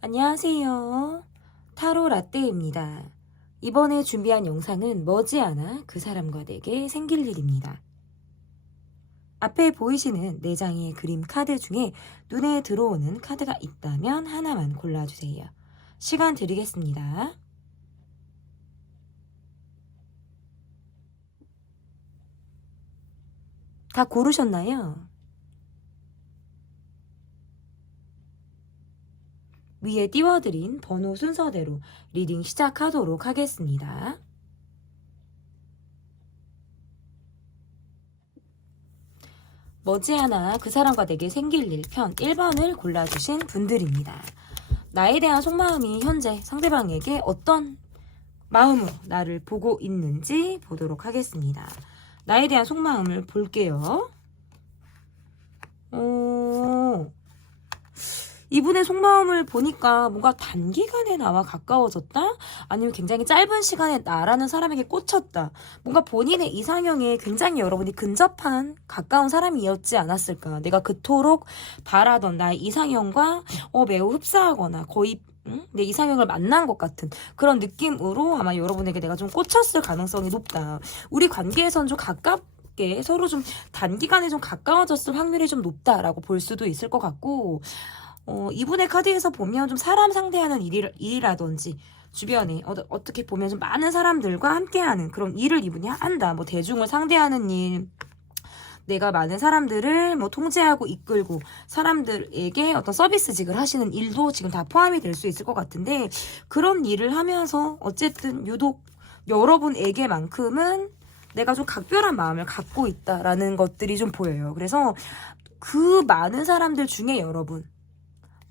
안녕하세요. 타로 라떼입니다. 이번에 준비한 영상은 머지않아 그 사람과 내게 생길 일입니다. 앞에 보이시는 4장의 그림 카드 중에 눈에 들어오는 카드가 있다면 하나만 골라주세요. 시간 드리겠습니다. 다 고르셨나요? 위에 띄워드린 번호 순서대로 리딩 시작하도록 하겠습니다. 머지않아 그 사람과 내게 생길 일 편 1번을 골라주신 분들입니다. 나에 대한 속마음이 현재 상대방에게 어떤 마음으로 나를 보고 있는지 보도록 하겠습니다. 나에 대한 속마음을 볼게요. 이분의 속마음을 보니까 뭔가 단기간에 나와 가까워졌다? 아니면 굉장히 짧은 시간에 나라는 사람에게 꽂혔다. 뭔가 본인의 이상형에 굉장히 여러분이 근접한 가까운 사람이었지 않았을까. 내가 그토록 바라던 나의 이상형과 매우 흡사하거나 거의 내 이상형을 만난 것 같은 그런 느낌으로 아마 여러분에게 내가 좀 꽂혔을 가능성이 높다. 우리 관계에선 좀 가깝게 서로 좀 단기간에 좀 가까워졌을 확률이 좀 높다라고 볼 수도 있을 것 같고, 이분의 카드에서 보면 좀 사람 상대하는 일이라든지 주변에 어떻게 보면 좀 많은 사람들과 함께하는 그런 일을 이분이 한다. 뭐 대중을 상대하는 일, 내가 많은 사람들을 뭐 통제하고 이끌고 사람들에게 어떤 서비스직을 하시는 일도 지금 다 포함이 될 수 있을 것 같은데, 그런 일을 하면서 어쨌든 유독 여러분에게만큼은 내가 좀 각별한 마음을 갖고 있다라는 것들이 좀 보여요. 그래서 그 많은 사람들 중에 여러분,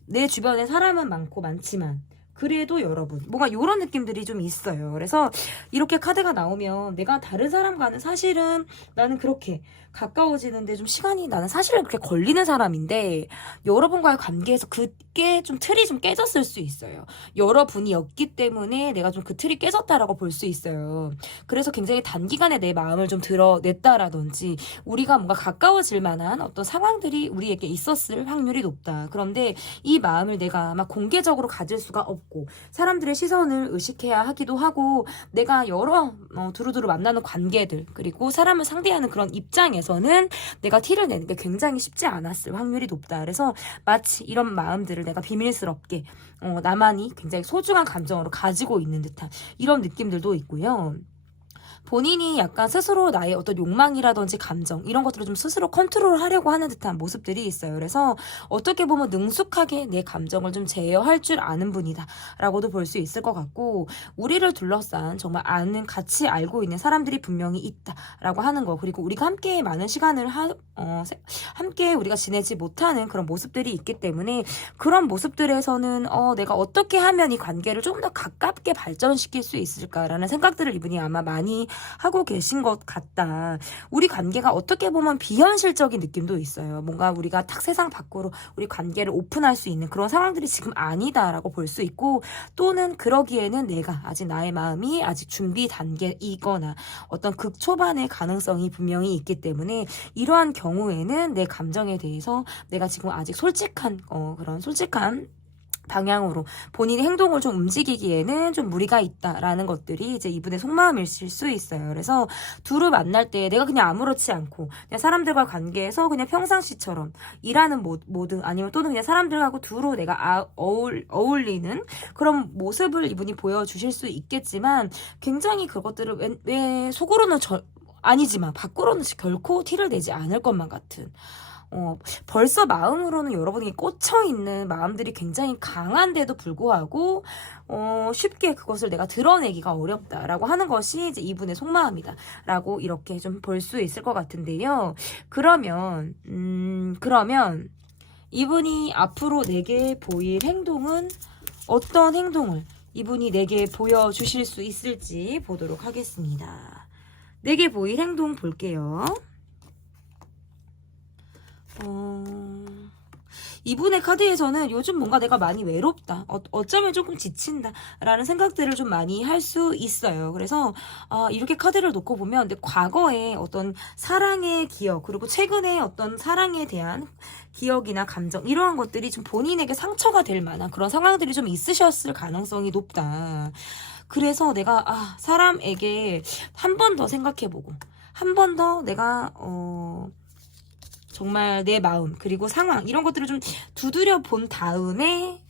내 주변에 사람은 많고 많지만 그래도 여러분, 뭔가 이런 느낌들이 좀 있어요. 그래서 이렇게 카드가 나오면 내가 다른 사람과는 사실은 나는 그렇게 가까워지는데 좀 시간이 나는 사실은 그렇게 걸리는 사람인데, 여러분과의 관계에서 그게 좀 틀이 좀 깨졌을 수 있어요. 여러분이었기 때문에 내가 좀 그 틀이 깨졌다라고 볼 수 있어요. 그래서 굉장히 단기간에 내 마음을 좀 드러냈다라든지 우리가 뭔가 가까워질 만한 어떤 상황들이 우리에게 있었을 확률이 높다. 그런데 이 마음을 내가 아마 공개적으로 가질 수가 없고 사람들의 시선을 의식해야 하기도 하고, 내가 여러 두루두루 만나는 관계들 그리고 사람을 상대하는 그런 입장에서는 내가 티를 내는 게 굉장히 쉽지 않았을 확률이 높다. 그래서 마치 이런 마음들을 내가 비밀스럽게 나만이 굉장히 소중한 감정으로 가지고 있는 듯한 이런 느낌들도 있고요. 본인이 약간 스스로 나의 어떤 욕망이라든지 감정 이런 것들을 좀 스스로 컨트롤하려고 하는 듯한 모습들이 있어요. 그래서 어떻게 보면 능숙하게 내 감정을 좀 제어할 줄 아는 분이다 라고도 볼 수 있을 것 같고, 우리를 둘러싼 정말 같이 알고 있는 사람들이 분명히 있다라고 하는 거, 그리고 우리가 함께 많은 시간을 함께 우리가 지내지 못하는 그런 모습들이 있기 때문에 그런 모습들에서는 내가 어떻게 하면 이 관계를 조금 더 가깝게 발전시킬 수 있을까라는 생각들을 이분이 아마 많이 하고 계신 것 같다. 우리 관계가 어떻게 보면 비현실적인 느낌도 있어요. 뭔가 우리가 탁 세상 밖으로 우리 관계를 오픈할 수 있는 그런 상황들이 지금 아니다라고 볼 수 있고, 또는 그러기에는 내가 아직 나의 마음이 아직 준비 단계이거나 어떤 극초반의 가능성이 분명히 있기 때문에 이러한 경우에는 내 감정에 대해서 내가 지금 아직 그런 솔직한 방향으로 본인의 행동을 좀 움직이기에는 좀 무리가 있다라는 것들이 이제 이분의 속마음이실 수 있어요. 그래서 둘을 만날 때 내가 그냥 아무렇지 않고 그냥 사람들과 관계에서 그냥 평상시처럼 일하는 모드 아니면 또는 그냥 사람들하고 두루 내가 어울리는 그런 모습을 이분이 보여주실 수 있겠지만, 굉장히 그것들을 왜 속으로는 아니지만 밖으로는 결코 티를 내지 않을 것만 같은, 벌써 마음으로는 여러분에게 꽂혀있는 마음들이 굉장히 강한데도 불구하고 쉽게 그것을 내가 드러내기가 어렵다라고 하는 것이 이제 이분의 속마음이다 라고 이렇게 좀 볼 수 있을 것 같은데요. 그러면 이분이 앞으로 내게 보일 행동은 어떤 행동을 이분이 내게 보여주실 수 있을지 보도록 하겠습니다. 내게 보일 행동 볼게요. 이분의 카드에서는 요즘 뭔가 내가 많이 외롭다. 어쩌면 조금 지친다. 라는 생각들을 좀 많이 할 수 있어요. 그래서 이렇게 카드를 놓고 보면 근데 과거에 어떤 사랑의 기억 그리고 최근에 어떤 사랑에 대한 기억이나 감정 이러한 것들이 좀 본인에게 상처가 될 만한 그런 상황들이 좀 있으셨을 가능성이 높다. 그래서 내가 사람에게 한 번 더 생각해보고 한 번 더 내가 정말 내 마음 그리고 상황 이런 것들을 좀 두드려 본 다음에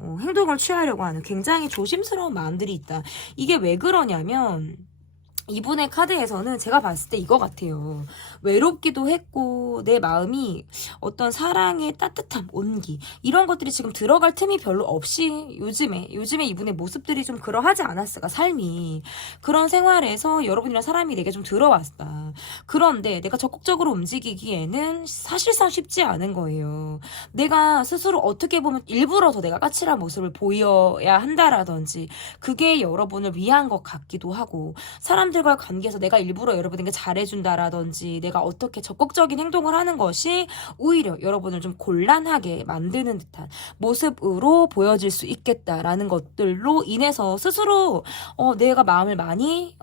행동을 취하려고 하는 굉장히 조심스러운 마음들이 있다. 이게 왜 그러냐면 이분의 카드에서는 제가 봤을 때 이거 같아요. 외롭기도 했고 내 마음이 어떤 사랑의 따뜻함, 온기 이런 것들이 지금 들어갈 틈이 별로 없이 요즘에 이분의 모습들이 좀 그러하지 않았을까 삶이. 그런 생활에서 여러분이랑 사람이 내게 좀 들어왔다. 그런데 내가 적극적으로 움직이기에는 사실상 쉽지 않은 거예요. 내가 스스로 어떻게 보면 일부러 더 내가 까칠한 모습을 보여야 한다라든지 그게 여러분을 위한 것 같기도 하고 사람들과 관계에서 내가 일부러 여러분에게 잘해준다라든지 내가 어떻게 적극적인 행동을 하는 것이 오히려 여러분을 좀 곤란하게 만드는 듯한 모습으로 보여질 수 있겠다라는 것들로 인해서 스스로 내가 마음을 많이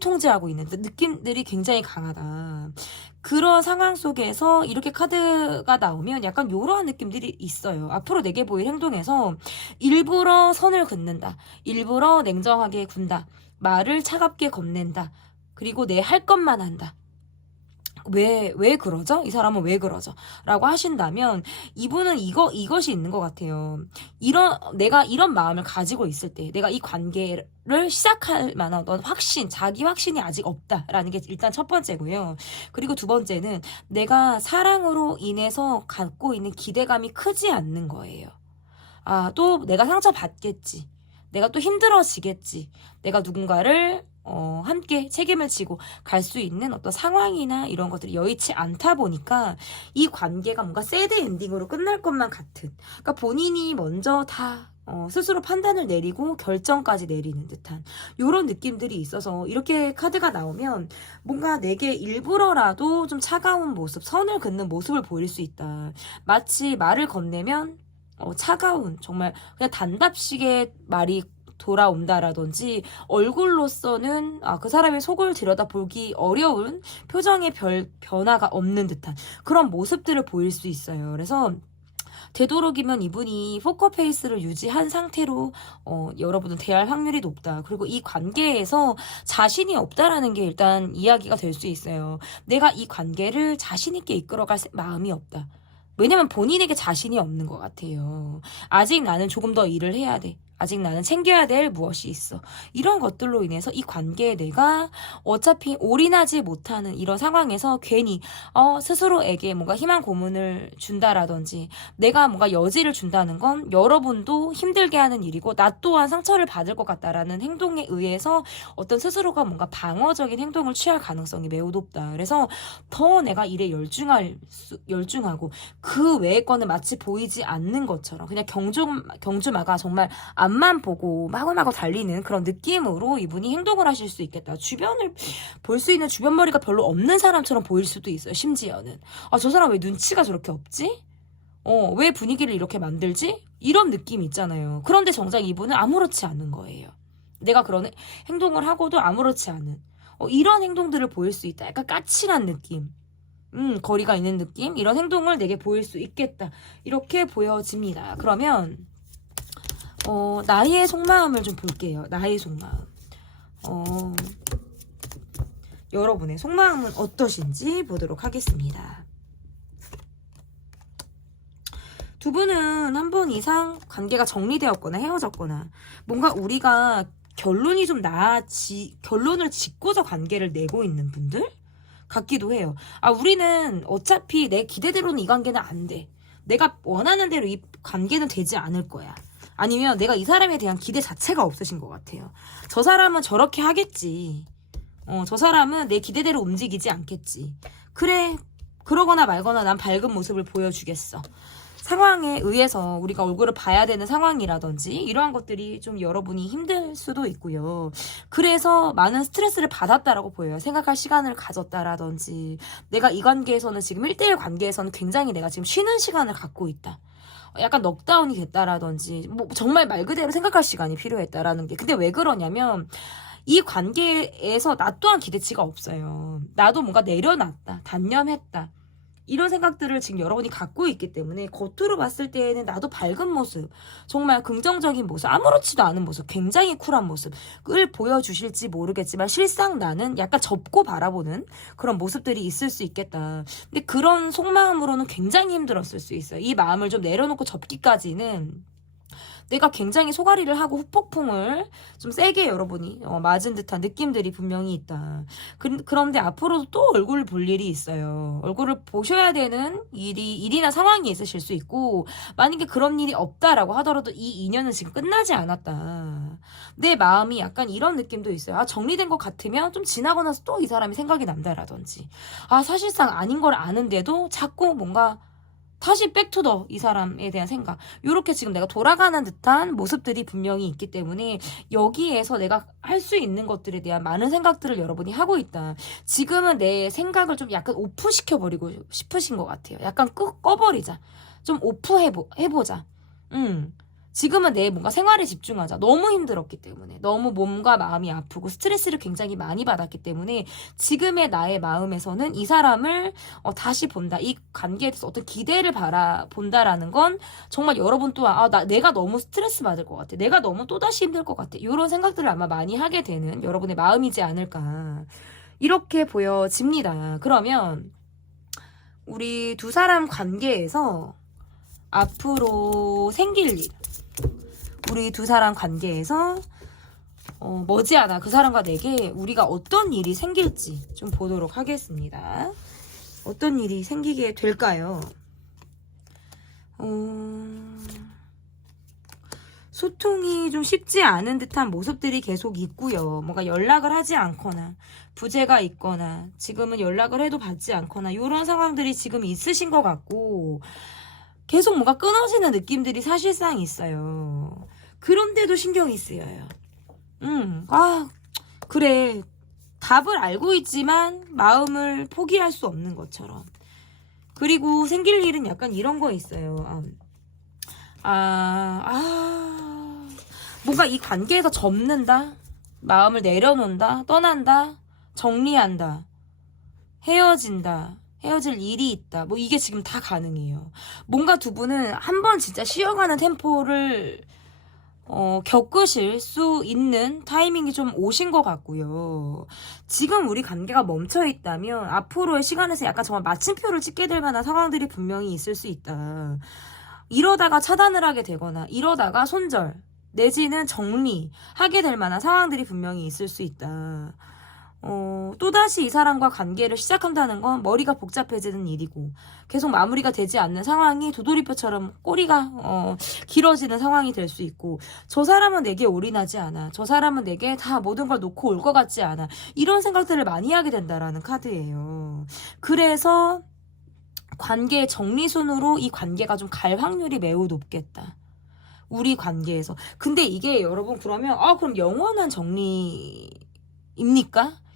통제하고 있는 느낌들이 굉장히 강하다. 그런 상황 속에서 이렇게 카드가 나오면 약간 이러한 느낌들이 있어요. 앞으로 내게 보일 행동에서 일부러 선을 긋는다. 일부러 냉정하게 군다. 말을 차갑게 건넨다. 그리고 내 할 것만 한다. 왜 그러죠? 이 사람은 왜 그러죠? 라고 하신다면 이분은 이것이 있는 것 같아요. 내가 이런 마음을 가지고 있을 때 내가 이 관계를 시작할 만한 어떤 자기 확신이 아직 없다라는 게 일단 첫 번째고요. 그리고 두 번째는 내가 사랑으로 인해서 갖고 있는 기대감이 크지 않는 거예요. 또 내가 상처받겠지. 내가 또 힘들어지겠지. 내가 누군가를 함께 책임을 지고 갈 수 있는 어떤 상황이나 이런 것들이 여의치 않다 보니까 이 관계가 뭔가 새드 엔딩으로 끝날 것만 같은. 그러니까 본인이 먼저 다 스스로 판단을 내리고 결정까지 내리는 듯한 이런 느낌들이 있어서 이렇게 카드가 나오면 뭔가 내게 일부러라도 좀 차가운 모습, 선을 긋는 모습을 보일 수 있다. 마치 말을 건네면 차가운 정말 그냥 단답식의 말이 돌아온다라든지 얼굴로서는 그 사람의 속을 들여다보기 어려운 표정의 변화가 없는 듯한 그런 모습들을 보일 수 있어요. 그래서 되도록이면 이분이 포커페이스를 유지한 상태로 여러분은 대할 확률이 높다. 그리고 이 관계에서 자신이 없다라는 게 일단 이야기가 될 수 있어요. 내가 이 관계를 자신 있게 이끌어갈 마음이 없다. 왜냐면 본인에게 자신이 없는 것 같아요. 아직 나는 조금 더 일을 해야 돼. 아직 나는 챙겨야 될 무엇이 있어. 이런 것들로 인해서 이 관계에 내가 어차피 올인하지 못하는 이런 상황에서 괜히 스스로에게 뭔가 희망 고문을 준다라든지 내가 뭔가 여지를 준다는 건 여러분도 힘들게 하는 일이고 나 또한 상처를 받을 것 같다라는 행동에 의해서 어떤 스스로가 뭔가 방어적인 행동을 취할 가능성이 매우 높다. 그래서 더 내가 일에 열중하고 그 외의 거는 마치 보이지 않는 것처럼 그냥 경주마가 정말 앞만 보고 마구마구 달리는 그런 느낌으로 이분이 행동을 하실 수 있겠다. 주변을 볼 수 있는 주변머리가 별로 없는 사람처럼 보일 수도 있어요. 심지어는 저 사람 왜 눈치가 저렇게 없지? 왜 분위기를 이렇게 만들지? 이런 느낌이 있잖아요. 그런데 정작 이분은 아무렇지 않은 거예요. 내가 그런 행동을 하고도 아무렇지 않은 이런 행동들을 보일 수 있다. 약간 까칠한 느낌. 거리가 있는 느낌? 이런 행동을 내게 보일 수 있겠다. 이렇게 보여집니다. 그러면 나의 속마음을 좀 볼게요. 나의 속마음. 여러분의 속마음은 어떠신지 보도록 하겠습니다. 두 분은 한 번 이상 관계가 정리되었거나 헤어졌거나 뭔가 우리가 결론을 짓고서 관계를 내고 있는 분들 같기도 해요. 우리는 어차피 내 기대대로는 이 관계는 안 돼. 내가 원하는 대로 이 관계는 되지 않을 거야. 아니면 내가 이 사람에 대한 기대 자체가 없으신 것 같아요. 저 사람은 저렇게 하겠지. 저 사람은 내 기대대로 움직이지 않겠지. 그래, 그러거나 말거나 난 밝은 모습을 보여주겠어. 상황에 의해서 우리가 얼굴을 봐야 되는 상황이라든지 이러한 것들이 좀 여러분이 힘들 수도 있고요. 그래서 많은 스트레스를 받았다라고 보여요. 생각할 시간을 가졌다라든지 내가 이 관계에서는 지금 1대1 관계에서는 굉장히 내가 지금 쉬는 시간을 갖고 있다. 약간 넉다운이 됐다라든지 뭐 정말 말 그대로 생각할 시간이 필요했다라는 게 근데 왜 그러냐면 이 관계에서 나 또한 기대치가 없어요. 나도 뭔가 내려놨다. 단념했다. 이런 생각들을 지금 여러분이 갖고 있기 때문에 겉으로 봤을 때에는 나도 밝은 모습, 정말 긍정적인 모습, 아무렇지도 않은 모습, 굉장히 쿨한 모습을 보여주실지 모르겠지만 실상 나는 약간 접고 바라보는 그런 모습들이 있을 수 있겠다. 근데 그런 속마음으로는 굉장히 힘들었을 수 있어요. 이 마음을 좀 내려놓고 접기까지는 내가 굉장히 소가리를 하고 후폭풍을 좀 세게 여러분이 맞은 듯한 느낌들이 분명히 있다. 그런데 앞으로도 또 얼굴을 볼 일이 있어요. 얼굴을 보셔야 되는 일이나 상황이 있으실 수 있고 만약에 그런 일이 없다라고 하더라도 이 인연은 지금 끝나지 않았다. 내 마음이 약간 이런 느낌도 있어요. 아, 정리된 것 같으면 좀 지나고 나서 또 이 사람이 생각이 난다라든지 아, 사실상 아닌 걸 아는데도 자꾸 뭔가 다시 백투더 이 사람에 대한 생각 이렇게 지금 내가 돌아가는 듯한 모습들이 분명히 있기 때문에 여기에서 내가 할 수 있는 것들에 대한 많은 생각들을 여러분이 하고 있다. 지금은 내 생각을 좀 약간 오프시켜버리고 싶으신 것 같아요. 약간 꺼버리자. 좀 오프해보자. 지금은 내 뭔가 생활에 집중하자. 너무 힘들었기 때문에 보고 몸과 마음이 아프고 스트레스를 굉장히 많이 받았기 때문에 지금의 나의 마음에서는 이 사람을 다시 본다. 이 관계에 대해서 어떤 기대를 바라본다라는 건 정말 여러분 또한 내가 너무 스트레스 받을 것 같아. 내가 너무 또다시 힘들 것 같아. 이런 생각들을 아마 많이 하게 되는 여러분의 마음이지 않을까. 이렇게 보여집니다. 그러면 우리 두 사람 관계에서 앞으로 생길 일 우리 두 사람 관계에서 머지않아 그 사람과 내게 우리가 어떤 일이 생길지 좀 보도록 하겠습니다. 어떤 일이 생기게 될까요? 소통이 좀 쉽지 않은 듯한 모습들이 계속 있고요. 뭔가 연락을 하지 않거나 부재가 있거나 지금은 연락을 해도 받지 않거나 이런 상황들이 지금 있으신 것 같고 계속 뭔가 끊어지는 느낌들이 사실상 있어요. 그런데도 신경이 쓰여요. 그래. 답을 알고 있지만 마음을 포기할 수 없는 것처럼. 그리고 생길 일은 약간 이런 거 있어요. 뭔가 이 관계에서 접는다? 마음을 내려놓는다? 떠난다? 정리한다? 헤어질 일이 있다. 뭐 이게 지금 다 가능해요. 뭔가 두 분은 한번 진짜 쉬어가는 템포를 겪으실 수 있는 타이밍이 좀 오신 것 같고요. 지금 우리 관계가 멈춰 있다면 앞으로의 시간에서 약간 정말 마침표를 찍게 될 만한 상황들이 분명히 있을 수 있다. 이러다가 차단을 하게 되거나 이러다가 손절 내지는 정리하게 될 만한 상황들이 분명히 있을 수 있다. 또다시 이 사람과 관계를 시작한다는 건 머리가 복잡해지는 일이고 계속 마무리가 되지 않는 상황이 도돌이표처럼 꼬리가 길어지는 상황이 될 수 있고 저 사람은 내게 올인하지 않아. 저 사람은 내게 다 모든 걸 놓고 올 것 같지 않아. 이런 생각들을 많이 하게 된다라는 카드예요. 그래서 관계의 정리순으로 이 관계가 좀 갈 확률이 매우 높겠다. 우리 관계에서. 근데 이게 여러분 그러면 그럼 영원한 정리입니까?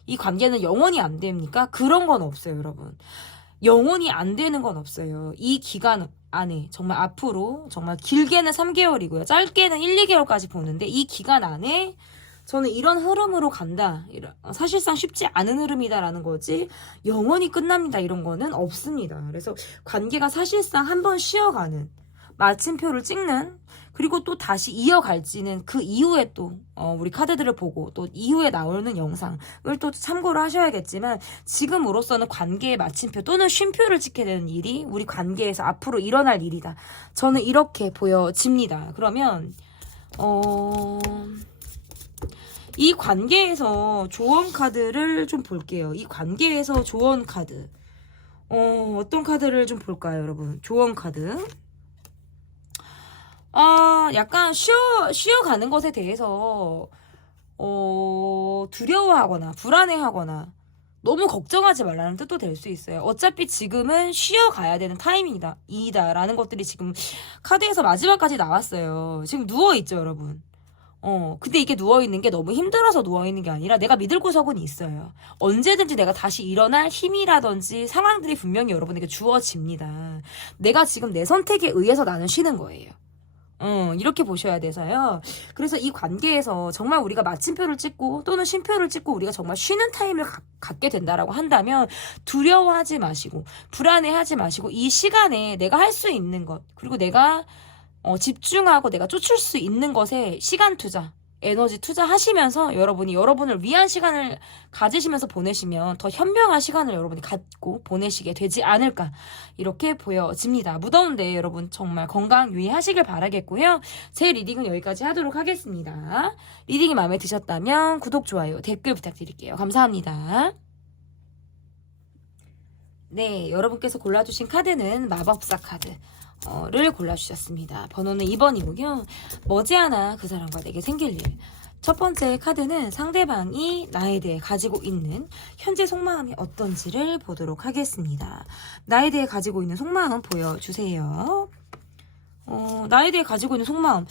이 관계는 영원히 안 됩니까? 그런 건 없어요, 여러분. 영원히 안 되는 건 없어요. 이 기간 안에 정말 앞으로 정말 길게는 3개월이고요. 짧게는 1, 2개월까지 보는데 이 기간 안에 저는 이런 흐름으로 간다. 사실상 쉽지 않은 흐름이다라는 거지 영원히 끝납니다. 이런 거는 없습니다. 그래서 관계가 사실상 한번 쉬어가는 마침표를 찍는 그리고 또 다시 이어갈지는 그 이후에 또 우리 카드들을 보고 또 이후에 나오는 영상을 또 참고를 하셔야겠지만 지금으로서는 관계의 마침표 또는 쉼표를 찍게 되는 일이 우리 관계에서 앞으로 일어날 일이다. 저는 이렇게 보여집니다. 그러면 이 관계에서 조언 카드를 좀 볼게요. 이 관계에서 조언 카드 어떤 카드를 좀 볼까요, 여러분? 조언 카드. 약간 쉬어가는 것에 대해서 두려워하거나 불안해하거나 너무 걱정하지 말라는 뜻도 될 수 있어요. 어차피 지금은 쉬어가야 되는 타이밍이다라는 것들이 지금 카드에서 마지막까지 나왔어요. 지금 누워있죠, 여러분. 근데 이게 누워있는 게 너무 힘들어서 누워있는 게 아니라 내가 믿을 구석은 있어요. 언제든지 내가 다시 일어날 힘이라든지 상황들이 분명히 여러분에게 주어집니다. 내가 지금 내 선택에 의해서 나는 쉬는 거예요. 이렇게 보셔야 돼서요. 그래서 이 관계에서 정말 우리가 마침표를 찍고 또는 쉼표를 찍고 우리가 정말 쉬는 타임을 갖게 된다라고 한다면 두려워하지 마시고 불안해하지 마시고 이 시간에 내가 할 수 있는 것 그리고 내가 집중하고 내가 쫓을 수 있는 것에 시간 투자, 에너지 투자하시면서 여러분이 여러분을 위한 시간을 가지시면서 보내시면 더 현명한 시간을 여러분이 갖고 보내시게 되지 않을까 이렇게 보여집니다. 무더운데 여러분 정말 건강 유의하시길 바라겠고요. 제 리딩은 여기까지 하도록 하겠습니다. 리딩이 마음에 드셨다면 구독, 좋아요, 댓글 부탁드릴게요. 감사합니다. 네, 여러분께서 골라주신 카드는 마법사 카드 를 골라주셨습니다. 번호는 2번이고요. 머지않아 그 사람과 내게 생길 일. 첫 번째 카드는 상대방이 나에 대해 가지고 있는 현재 속마음이 어떤지를 보도록 하겠습니다. 나에 대해 가지고 있는 속마음 보여주세요. 나에 대해 가지고 있는 속마음.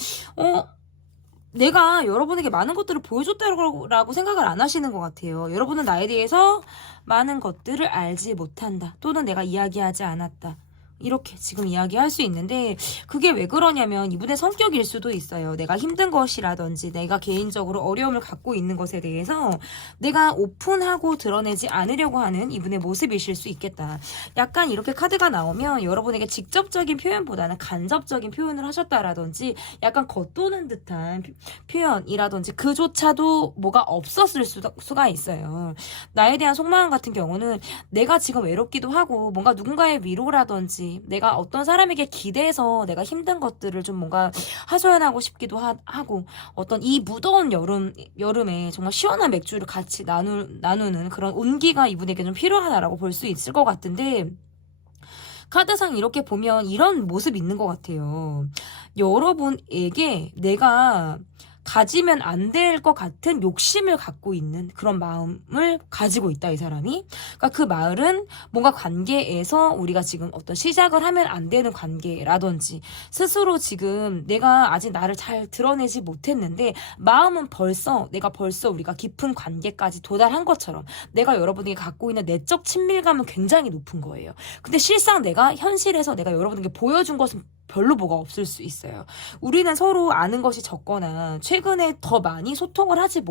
내가 여러분에게 많은 것들을 보여줬다라고 생각을 안 하시는 것 같아요. 여러분은 나에 대해서 많은 것들을 알지 못한다. 또는 내가 이야기하지 않았다. 이렇게 지금 이야기할 수 있는데 그게 왜 그러냐면 이분의 성격일 수도 있어요. 내가 힘든 것이라든지 내가 개인적으로 어려움을 갖고 있는 것에 대해서 내가 오픈하고 드러내지 않으려고 하는 이분의 모습이실 수 있겠다. 약간 이렇게 카드가 나오면 여러분에게 직접적인 표현보다는 간접적인 표현을 하셨다라든지 약간 겉도는 듯한 표현이라든지 그조차도 뭐가 없었을 수가 있어요. 나에 대한 속마음 같은 경우는 내가 지금 외롭기도 하고 뭔가 누군가의 위로라든지 내가 어떤 사람에게 기대서 내가 힘든 것들을 좀 뭔가 하소연하고 싶기도 하고 어떤 이 무더운 여름에 정말 시원한 맥주를 같이 나누는 그런 온기가 이분에게 좀 필요하다라고 볼 수 있을 것 같은데 카드상 이렇게 보면 이런 모습이 있는 것 같아요. 여러분에게 내가 가지면 안 될 것 같은 욕심을 갖고 있는 그런 마음을 가지고 있다, 이 사람이. 그러니까 그 말은 뭔가 관계에서 우리가 지금 어떤 시작을 하면 안 되는 관계라든지 스스로 지금 내가 아직 나를 잘 드러내지 못했는데 마음은 내가 벌써 우리가 깊은 관계까지 도달한 것처럼 내가 여러분에게 갖고 있는 내적 친밀감은 굉장히 높은 거예요. 근데 실상 현실에서 내가 여러분에게 보여준 것은 별로 뭐가 없을 수 있어요. 우리는 서로 아는 것이 적거나 최근에 더 많이 소통을 하지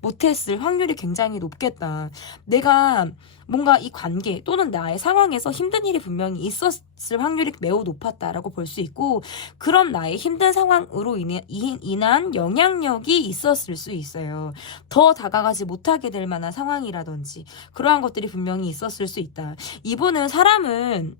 못했을 확률이 굉장히 높겠다. 내가 뭔가 이 관계 또는 나의 상황에서 힘든 일이 분명히 있었을 확률이 매우 높았다라고 볼 수 있고 그런 나의 힘든 상황으로 인한 영향력이 있었을 수 있어요. 더 다가가지 못하게 될 만한 상황이라든지 그러한 것들이 분명히 있었을 수 있다. 이분은 사람은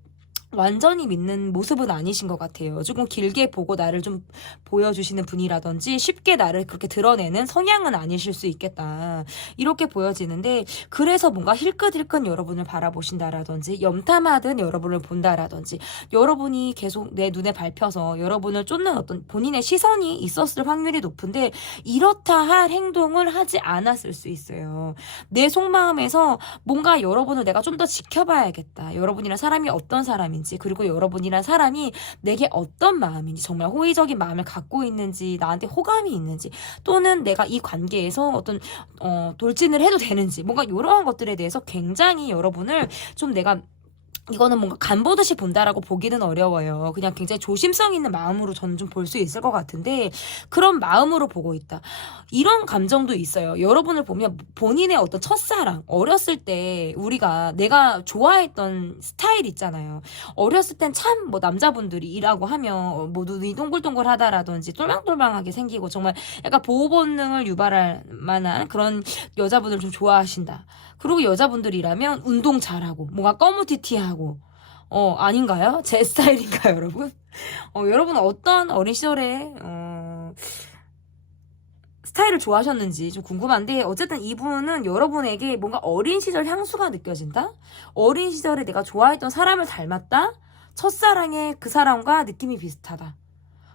완전히 믿는 모습은 아니신 것 같아요. 조금 길게 보고 나를 좀 보여주시는 분이라든지 쉽게 나를 그렇게 드러내는 성향은 아니실 수 있겠다. 이렇게 보여지는데 그래서 뭔가 힐끗힐끗 여러분을 바라보신다라든지 염탐하듯 여러분을 본다라든지 여러분이 계속 내 눈에 밟혀서 여러분을 쫓는 어떤 본인의 시선이 있었을 확률이 높은데 이렇다 할 행동을 하지 않았을 수 있어요. 내 속마음에서 뭔가 여러분을 내가 좀 더 지켜봐야겠다. 여러분이란 사람이 어떤 사람인지 그리고 여러분이란 사람이 내게 어떤 마음인지 정말 호의적인 마음을 갖고 있는지 나한테 호감이 있는지 또는 내가 이 관계에서 어떤 돌진을 해도 되는지 뭔가 이러한 것들에 대해서 굉장히 여러분을 좀 내가 이거는 뭔가 간 보듯이 본다라고 보기는 어려워요. 그냥 굉장히 조심성 있는 마음으로 저는 좀 볼 수 있을 것 같은데 그런 마음으로 보고 있다. 이런 감정도 있어요. 여러분을 보면 본인의 어떤 첫사랑 어렸을 때 내가 좋아했던 스타일 있잖아요. 어렸을 땐 참 뭐 남자분들이 일하고 하면 뭐 눈이 동글동글하다라든지 똘망똘망하게 생기고 정말 약간 보호 본능을 유발할 만한 그런 여자분을 좀 좋아하신다. 그리고 여자분들이라면 운동 잘하고 뭔가 꺼무티티하고 아닌가요? 제 스타일인가요, 여러분? 여러분은 어떤 어린 시절에 스타일을 좋아하셨는지 좀 궁금한데 어쨌든 이분은 여러분에게 뭔가 어린 시절 향수가 느껴진다? 어린 시절에 내가 좋아했던 사람을 닮았다? 첫사랑의 그 사람과 느낌이 비슷하다.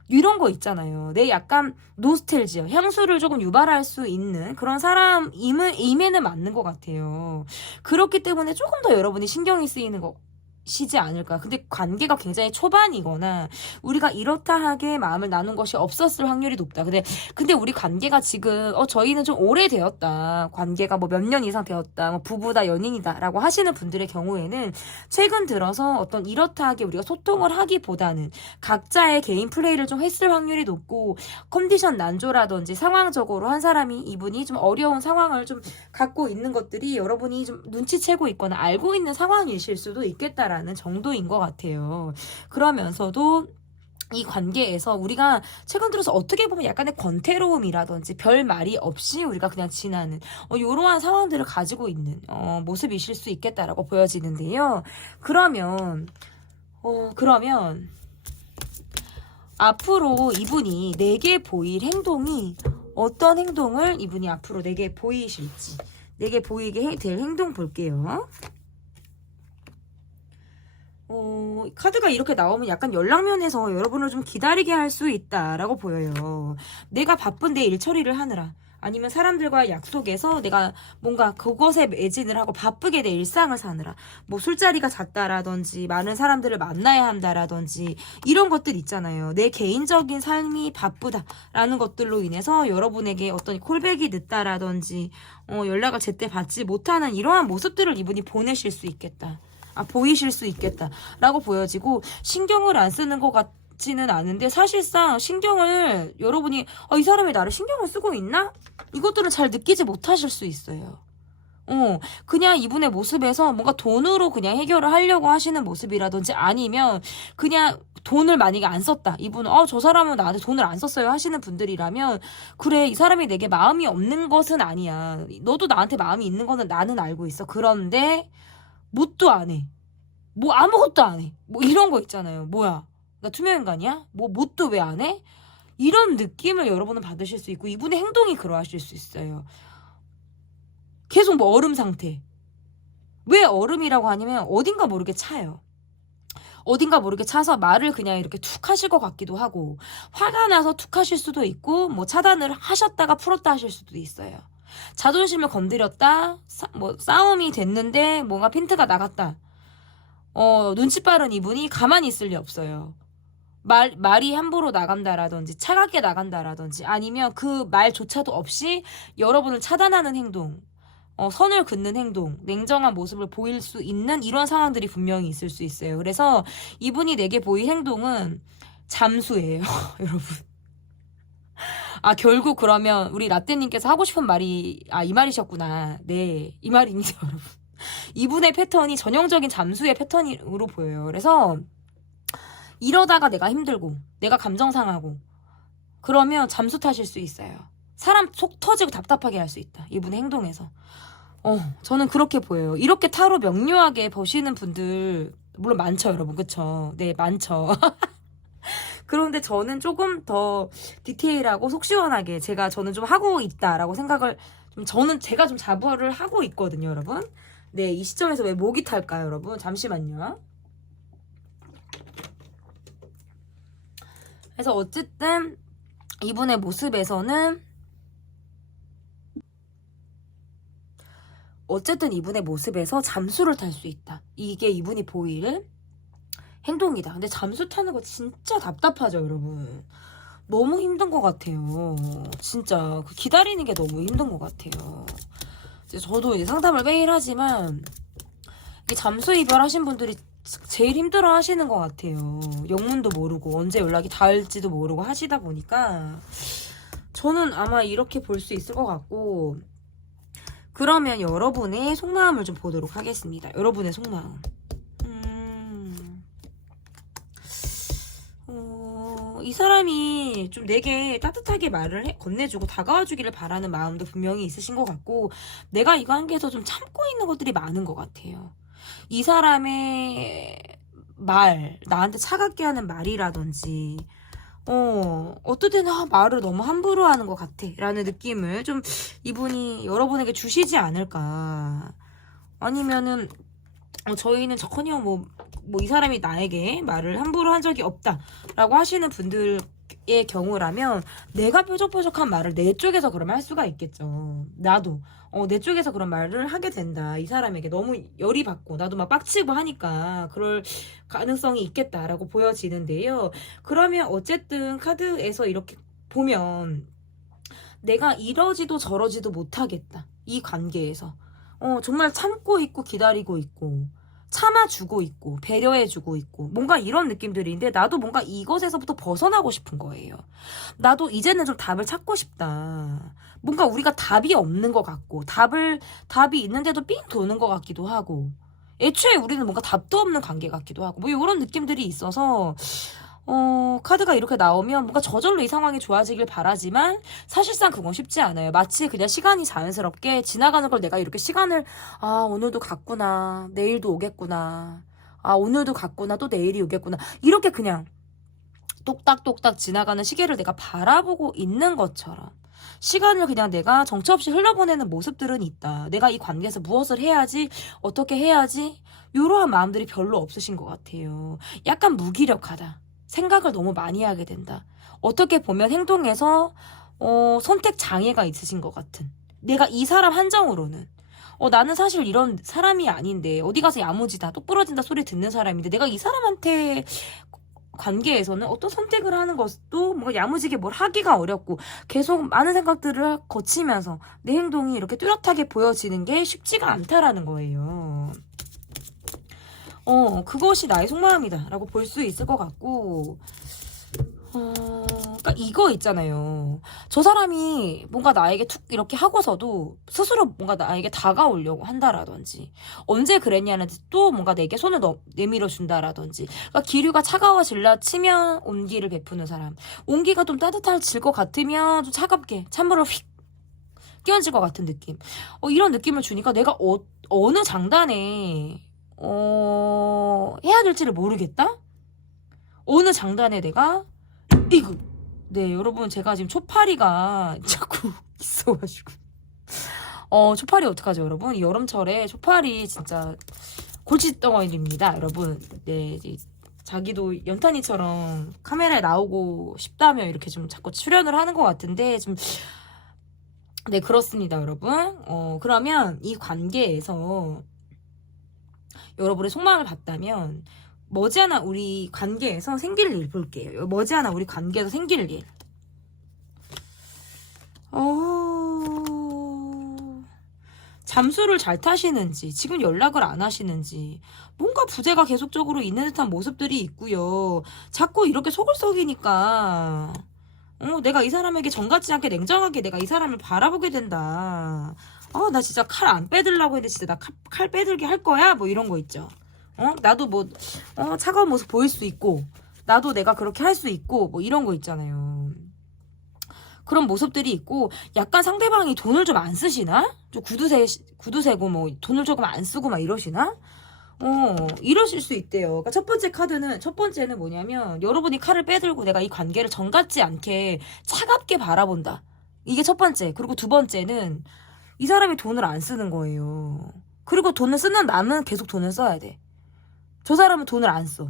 이런 거 있잖아요. 내 약간 노스텔지어, 향수를 조금 유발할 수 있는 그런 사람임에는 맞는 것 같아요. 그렇기 때문에 조금 더 여러분이 신경이 쓰이는 것이지 않을까. 근데 관계가 굉장히 초반이거나 우리가 이렇다 하게 마음을 나눈 것이 없었을 확률이 높다. 근데 우리 관계가 지금 저희는 좀 오래되었다. 관계가 뭐 몇 년 이상 되었다. 뭐 부부다 연인이다라고 하시는 분들의 경우에는 최근 들어서 어떤 이렇다 하게 우리가 소통을 하기보다는 각자의 개인 플레이를 좀 했을 확률이 높고 컨디션 난조라든지 상황적으로 한 사람이 이분이 좀 어려운 상황을 좀 갖고 있는 것들이 여러분이 좀 눈치채고 있거나 알고 있는 상황이실 수도 있겠다라는 정도인 것 같아요. 그러면서도 이 관계에서 우리가 최근 들어서 어떻게 보면 약간의 권태로움이라든지 별 말이 없이 우리가 그냥 지나는 이러한 상황들을 가지고 있는 모습이실 수 있겠다라고 보여지는데요. 그러면 앞으로 이분이 내게 보일 행동이 어떤 행동을 이분이 앞으로 내게 보이실지, 내게 보이게 될 행동 볼게요. 카드가 이렇게 나오면 약간 연락면에서 여러분을 좀 기다리게 할 수 있다라고 보여요. 내가 바쁜데 일 처리를 하느라, 아니면 사람들과의 약속에서 내가 뭔가 그것에 매진을 하고 바쁘게 내 일상을 사느라, 뭐 술자리가 잦다라든지 많은 사람들을 만나야 한다라든지 이런 것들 있잖아요. 내 개인적인 삶이 바쁘다라는 것들로 인해서 여러분에게 어떤 콜백이 늦다라든지 연락을 제때 받지 못하는 이러한 모습들을 이분이 보내실 수 있겠다. 보이실 수 있겠다라고 보여지고, 신경을 안 쓰는 것 같지는 않은데 사실상 신경을 여러분이 이 사람이 나를 신경을 쓰고 있나? 이것들은 잘 느끼지 못하실 수 있어요. 그냥 이분의 모습에서 뭔가 돈으로 그냥 해결을 하려고 하시는 모습이라든지, 아니면 그냥 돈을 만약에 안 썼다. 이분은 저 사람은 나한테 돈을 안 썼어요 하시는 분들이라면, 그래, 이 사람이 내게 마음이 없는 것은 아니야. 너도 나한테 마음이 있는 거는 나는 알고 있어. 그런데 뭣도 안 해. 뭐 아무것도 안 해. 뭐 이런 거 있잖아요. 뭐야? 나 투명인간이야? 뭣도 왜 안 해? 이런 느낌을 여러분은 받으실 수 있고, 이분의 행동이 그러하실 수 있어요. 계속 뭐 얼음 상태. 왜 얼음이라고 하냐면 어딘가 모르게 차요. 어딘가 모르게 차서 말을 그냥 이렇게 툭 하실 것 같기도 하고, 화가 나서 툭 하실 수도 있고, 뭐 차단을 하셨다가 풀었다 하실 수도 있어요. 자존심을 건드렸다, 뭐 싸움이 됐는데 뭔가 핀트가 나갔다. 눈치 빠른 이분이 가만히 있을 리 없어요. 말이 함부로 나간다라든지 차갑게 나간다라든지, 아니면 그 말조차도 없이 여러분을 차단하는 행동, 선을 긋는 행동, 냉정한 모습을 보일 수 있는 이런 상황들이 분명히 있을 수 있어요. 그래서 이분이 내게 보일 행동은 잠수예요. 여러분. 결국 그러면 우리 라떼님께서 하고 싶은 말이 이 말이셨구나. 네, 이 말입니다. 여러분. 이분의 패턴이 전형적인 잠수의 패턴으로 보여요. 그래서 이러다가 내가 힘들고 내가 감정 상하고 그러면 잠수 타실 수 있어요. 사람 속 터지고 답답하게 할 수 있다. 이분의 행동에서. 저는 그렇게 보여요. 이렇게 타로 명료하게 보시는 분들 물론 많죠, 여러분. 그쵸? 네, 많죠. 그런데 저는 조금 더 디테일하고 속 시원하게 저는 좀 하고 있다라고 생각을 제가 좀 자부를 하고 있거든요, 여러분. 네, 이 시점에서 왜 목이 탈까요, 여러분? 잠시만요. 그래서 어쨌든 이분의 모습에서는 잠수를 탈 수 있다. 이게 이분이 보일 행동이다. 근데 잠수 타는 거 진짜 답답하죠, 여러분. 너무 힘든 것 같아요. 진짜 기다리는 게 너무 힘든 것 같아요. 저도 이제 상담을 매일 하지만 이게 잠수 이별하신 분들이 제일 힘들어 하시는 것 같아요. 영문도 모르고 언제 연락이 닿을지도 모르고 하시다 보니까 저는 아마 이렇게 볼 수 있을 것 같고, 그러면 여러분의 속마음을 좀 보도록 하겠습니다. 여러분의 속마음. 이 사람이 좀 내게 따뜻하게 말을 건네주고 다가와주기를 바라는 마음도 분명히 있으신 것 같고, 내가 이거 한 개에서 좀 참고 있는 것들이 많은 것 같아요. 이 사람의 나한테 차갑게 하는 말이라든지, 어떨 때는 말을 너무 함부로 하는 것 같아 라는 느낌을 좀 이분이 여러분에게 주시지 않을까. 아니면은 저희는 저커녕 뭐 이 사람이 나에게 말을 함부로 한 적이 없다 라고 하시는 분들 의 경우라면 내가 뾰족뾰족한 말을 내 쪽에서 그러면 할 수가 있겠죠. 나도 내 쪽에서 그런 말을 하게 된다. 이 사람에게 너무 열이 받고 나도 막 빡치고 하니까 그럴 가능성이 있겠다라고 보여지는데요. 그러면 어쨌든 카드에서 이렇게 보면 내가 이러지도 저러지도 못하겠다. 이 관계에서 정말 참고 있고 기다리고 있고 참아주고 있고 배려해주고 있고 뭔가 이런 느낌들인데 나도 뭔가 이것에서부터 벗어나고 싶은 거예요. 나도 이제는 좀 답을 찾고 싶다. 뭔가 우리가 답이 없는 것 같고 답이 있는데도 삥 도는 것 같기도 하고 애초에 우리는 뭔가 답도 없는 관계 같기도 하고 뭐 이런 느낌들이 있어서 카드가 이렇게 나오면 뭔가 저절로 이 상황이 좋아지길 바라지만 사실상 그건 쉽지 않아요. 마치 그냥 시간이 자연스럽게 지나가는 걸 내가 이렇게 시간을 오늘도 갔구나. 내일도 오겠구나. 오늘도 갔구나. 또 내일이 오겠구나. 이렇게 그냥 똑딱똑딱 지나가는 시계를 내가 바라보고 있는 것처럼 시간을 그냥 내가 정처 없이 흘려보내는 모습들은 있다. 내가 이 관계에서 무엇을 해야지, 어떻게 해야지 이러한 마음들이 별로 없으신 것 같아요. 약간 무기력하다. 생각을 너무 많이 하게 된다. 어떻게 보면 행동에서 선택 장애가 있으신 것 같은. 내가 이 사람 한정으로는 나는 사실 이런 사람이 아닌데 어디 가서 야무지다 똑부러진다 소리 듣는 사람인데 내가 이 사람한테 관계에서는 어떤 선택을 하는 것도 뭔가 야무지게 뭘 하기가 어렵고 계속 많은 생각들을 거치면서 내 행동이 이렇게 뚜렷하게 보여지는 게 쉽지가 않다라는 거예요. 그것이 나의 속마음이다 라고 볼 수 있을 것 같고 그러니까 이거 있잖아요. 저 사람이 뭔가 나에게 툭 이렇게 하고서도 스스로 뭔가 나에게 다가오려고 한다라든지 언제 그랬냐는 또 뭔가 내게 손을 내밀어 준다라든지 그러니까 기류가 차가워질라 치면 온기를 베푸는 사람 온기가 좀 따뜻해질 것 같으면 좀 차갑게 찬물을 휙 끼얹을 것 같은 느낌 이런 느낌을 주니까 내가 어느 장단에 해야 될지를 모르겠다? 어느 장단에 내가 이거 네 여러분 제가 지금 초파리가 자꾸 있어가지고 초파리 어떡하죠 여러분? 이 여름철에 초파리 진짜 골칫덩어리입니다 여러분. 네 자기도 연탄이처럼 카메라에 나오고 싶다며 이렇게 좀 자꾸 출연을 하는 것 같은데 좀 네 그렇습니다 여러분. 그러면 이 관계에서 여러분의 속마음을 봤다면 머지않아 우리 관계에서 생길 일 볼게요. 머지않아 우리 관계에서 생길 일. 잠수를 잘 타시는지, 지금 연락을 안 하시는지, 뭔가 부재가 계속적으로 있는 듯한 모습들이 있고요. 자꾸 이렇게 속을 썩이니까 내가 이 사람에게 정같지 않게 냉정하게 내가 이 사람을 바라보게 된다. 나 진짜 칼 안 빼들라고 했는데 진짜 나 칼 빼들게 할 거야? 뭐 이런 거 있죠. 나도 뭐 차가운 모습 보일 수 있고 나도 내가 그렇게 할 수 있고 뭐 이런 거 있잖아요. 그런 모습들이 있고 약간 상대방이 돈을 좀 안 쓰시나? 좀 구두세고 뭐 돈을 조금 안 쓰고 막 이러시나? 이러실 수 있대요. 그러니까 첫 번째는 뭐냐면 여러분이 칼을 빼들고 내가 이 관계를 정같지 않게 차갑게 바라본다. 이게 첫 번째. 그리고 두 번째는 이 사람이 돈을 안 쓰는 거예요. 그리고 돈을 쓰는 나는 계속 돈을 써야 돼. 저 사람은 돈을 안 써.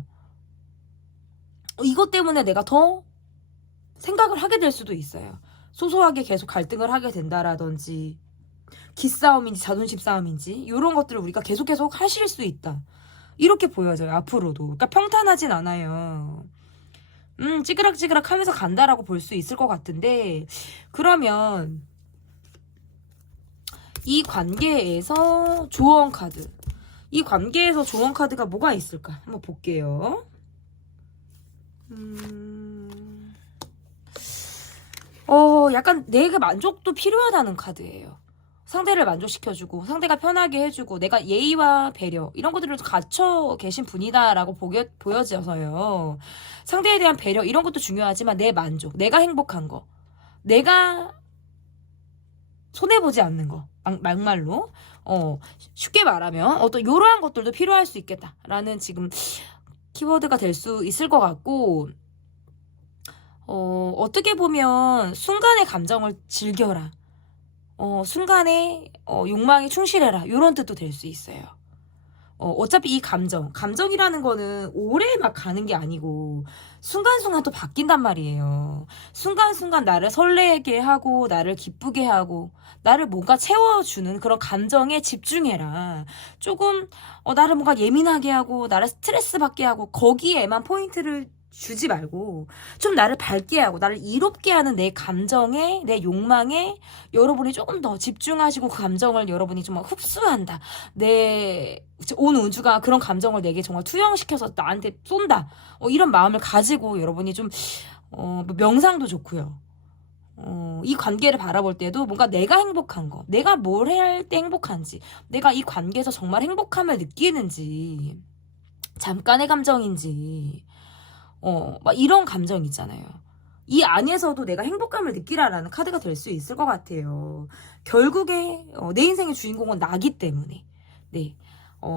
이것 때문에 내가 더 생각을 하게 될 수도 있어요. 소소하게 계속 갈등을 하게 된다라든지 기싸움인지 자존심 싸움인지 이런 것들을 우리가 계속 하실 수 있다. 이렇게 보여져요. 앞으로도. 그러니까 평탄하진 않아요. 찌그락찌그락 하면서 간다라고 볼 수 있을 것 같은데 그러면 이 관계에서 조언 카드. 이 관계에서 조언 카드가 뭐가 있을까? 한번 볼게요. 약간 내게 만족도 필요하다는 카드예요. 상대를 만족시켜주고 상대가 편하게 해주고 내가 예의와 배려 이런 것들을 갖춰 계신 분이다라고 보여져서요. 상대에 대한 배려 이런 것도 중요하지만 내 만족, 내가 행복한 거, 내가 손해보지 않는 거 막말로 쉽게 말하면 어떤 이러한 것들도 필요할 수 있겠다라는 지금 키워드가 될 수 있을 것 같고 어떻게 보면 순간의 감정을 즐겨라. 순간에 욕망에 충실해라. 이런 뜻도 될 수 있어요. 어차피 이 감정이라는 거는 오래 막 가는 게 아니고 순간순간 또 바뀐단 말이에요. 순간순간 나를 설레게 하고 나를 기쁘게 하고 나를 뭔가 채워주는 그런 감정에 집중해라. 조금 나를 뭔가 예민하게 하고 나를 스트레스 받게 하고 거기에만 포인트를 주지 말고 좀 나를 밝게 하고 나를 이롭게 하는 내 감정에 내 욕망에 여러분이 조금 더 집중하시고 그 감정을 여러분이 좀 흡수한다. 온 우주가 그런 감정을 내게 정말 투영시켜서 나한테 쏜다. 이런 마음을 가지고 여러분이 좀 명상도 좋고요. 이 관계를 바라볼 때도 뭔가 내가 행복한 거, 내가 뭘 해야 할 때 행복한지, 내가 이 관계에서 정말 행복함을 느끼는지, 잠깐의 감정인지, 막 이런 감정 있잖아요. 이 안에서도 내가 행복감을 느끼라라는 카드가 될 수 있을 것 같아요. 결국에 내 인생의 주인공은 나기 때문에. 네.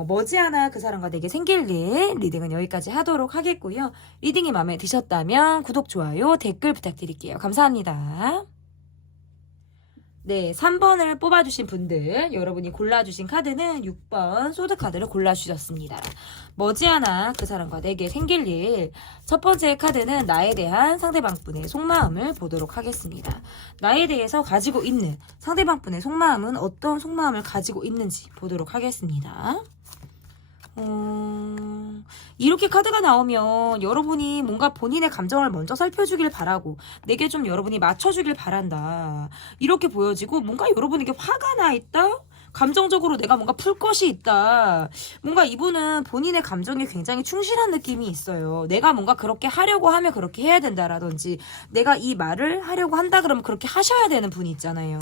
머지않아 그 사람과 내게 생길 일 리딩은 여기까지 하도록 하겠고요. 리딩이 마음에 드셨다면 구독, 좋아요, 댓글 부탁드릴게요. 감사합니다. 네, 3번을 뽑아주신 분들, 여러분이 골라주신 카드는 6번 소드 카드를 골라주셨습니다. 머지않아 그 사람과 내게 생길 일. 첫 번째 카드는 나에 대한 상대방분의 속마음을 보도록 하겠습니다. 나에 대해서 가지고 있는 상대방분의 속마음은 어떤 속마음을 가지고 있는지 보도록 하겠습니다. 이렇게 카드가 나오면 여러분이 뭔가 본인의 감정을 먼저 살펴주길 바라고 내게 좀 여러분이 맞춰주길 바란다. 이렇게 보여지고 뭔가 여러분에게 화가 나 있다? 감정적으로 내가 뭔가 풀 것이 있다. 뭔가 이분은 본인의 감정에 굉장히 충실한 느낌이 있어요. 내가 뭔가 그렇게 하려고 하면 그렇게 해야 된다라든지 내가 이 말을 하려고 한다 그러면 그렇게 하셔야 되는 분이 있잖아요.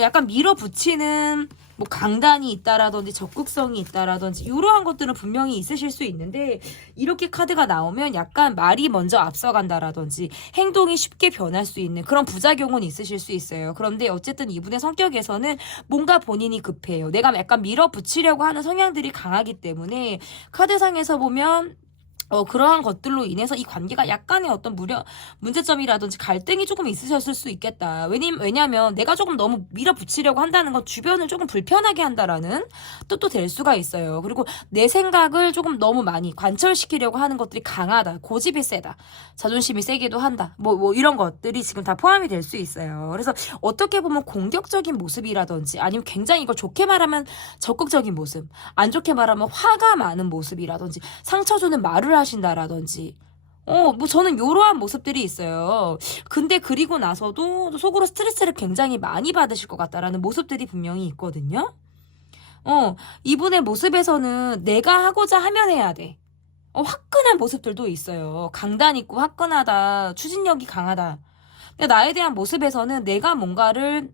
약간 밀어붙이는 뭐 강단이 있다라든지 적극성이 있다라든지 이러한 것들은 분명히 있으실 수 있는데 이렇게 카드가 나오면 약간 말이 먼저 앞서간다라든지 행동이 쉽게 변할 수 있는 그런 부작용은 있으실 수 있어요. 그런데 어쨌든 이분의 성격에서는 뭔가 본인이 급해요. 내가 약간 밀어붙이려고 하는 성향들이 강하기 때문에 카드상에서 보면 그러한 것들로 인해서 이 관계가 약간의 어떤 문제점이라든지 갈등이 조금 있으셨을 수 있겠다. 왜냐면 내가 조금 너무 밀어붙이려고 한다는 건 주변을 조금 불편하게 한다라는 뜻도 될 수가 있어요. 그리고 내 생각을 조금 너무 많이 관철시키려고 하는 것들이 강하다. 고집이 세다. 자존심이 세기도 한다. 뭐 이런 것들이 지금 다 포함이 될 수 있어요. 그래서 어떻게 보면 공격적인 모습이라든지 아니면 굉장히 이걸 좋게 말하면 적극적인 모습, 안 좋게 말하면 화가 많은 모습이라든지 상처 주는 말을 하신다라든지 뭐 저는 이러한 모습들이 있어요. 근데 그리고 나서도 속으로 스트레스를 굉장히 많이 받으실 것 같다라는 모습들이 분명히 있거든요. 이분의 모습에서는 내가 하고자 하면 해야 돼. 화끈한 모습들도 있어요. 강단 있고 화끈하다, 추진력이 강하다. 근데 나에 대한 모습에서는 내가 뭔가를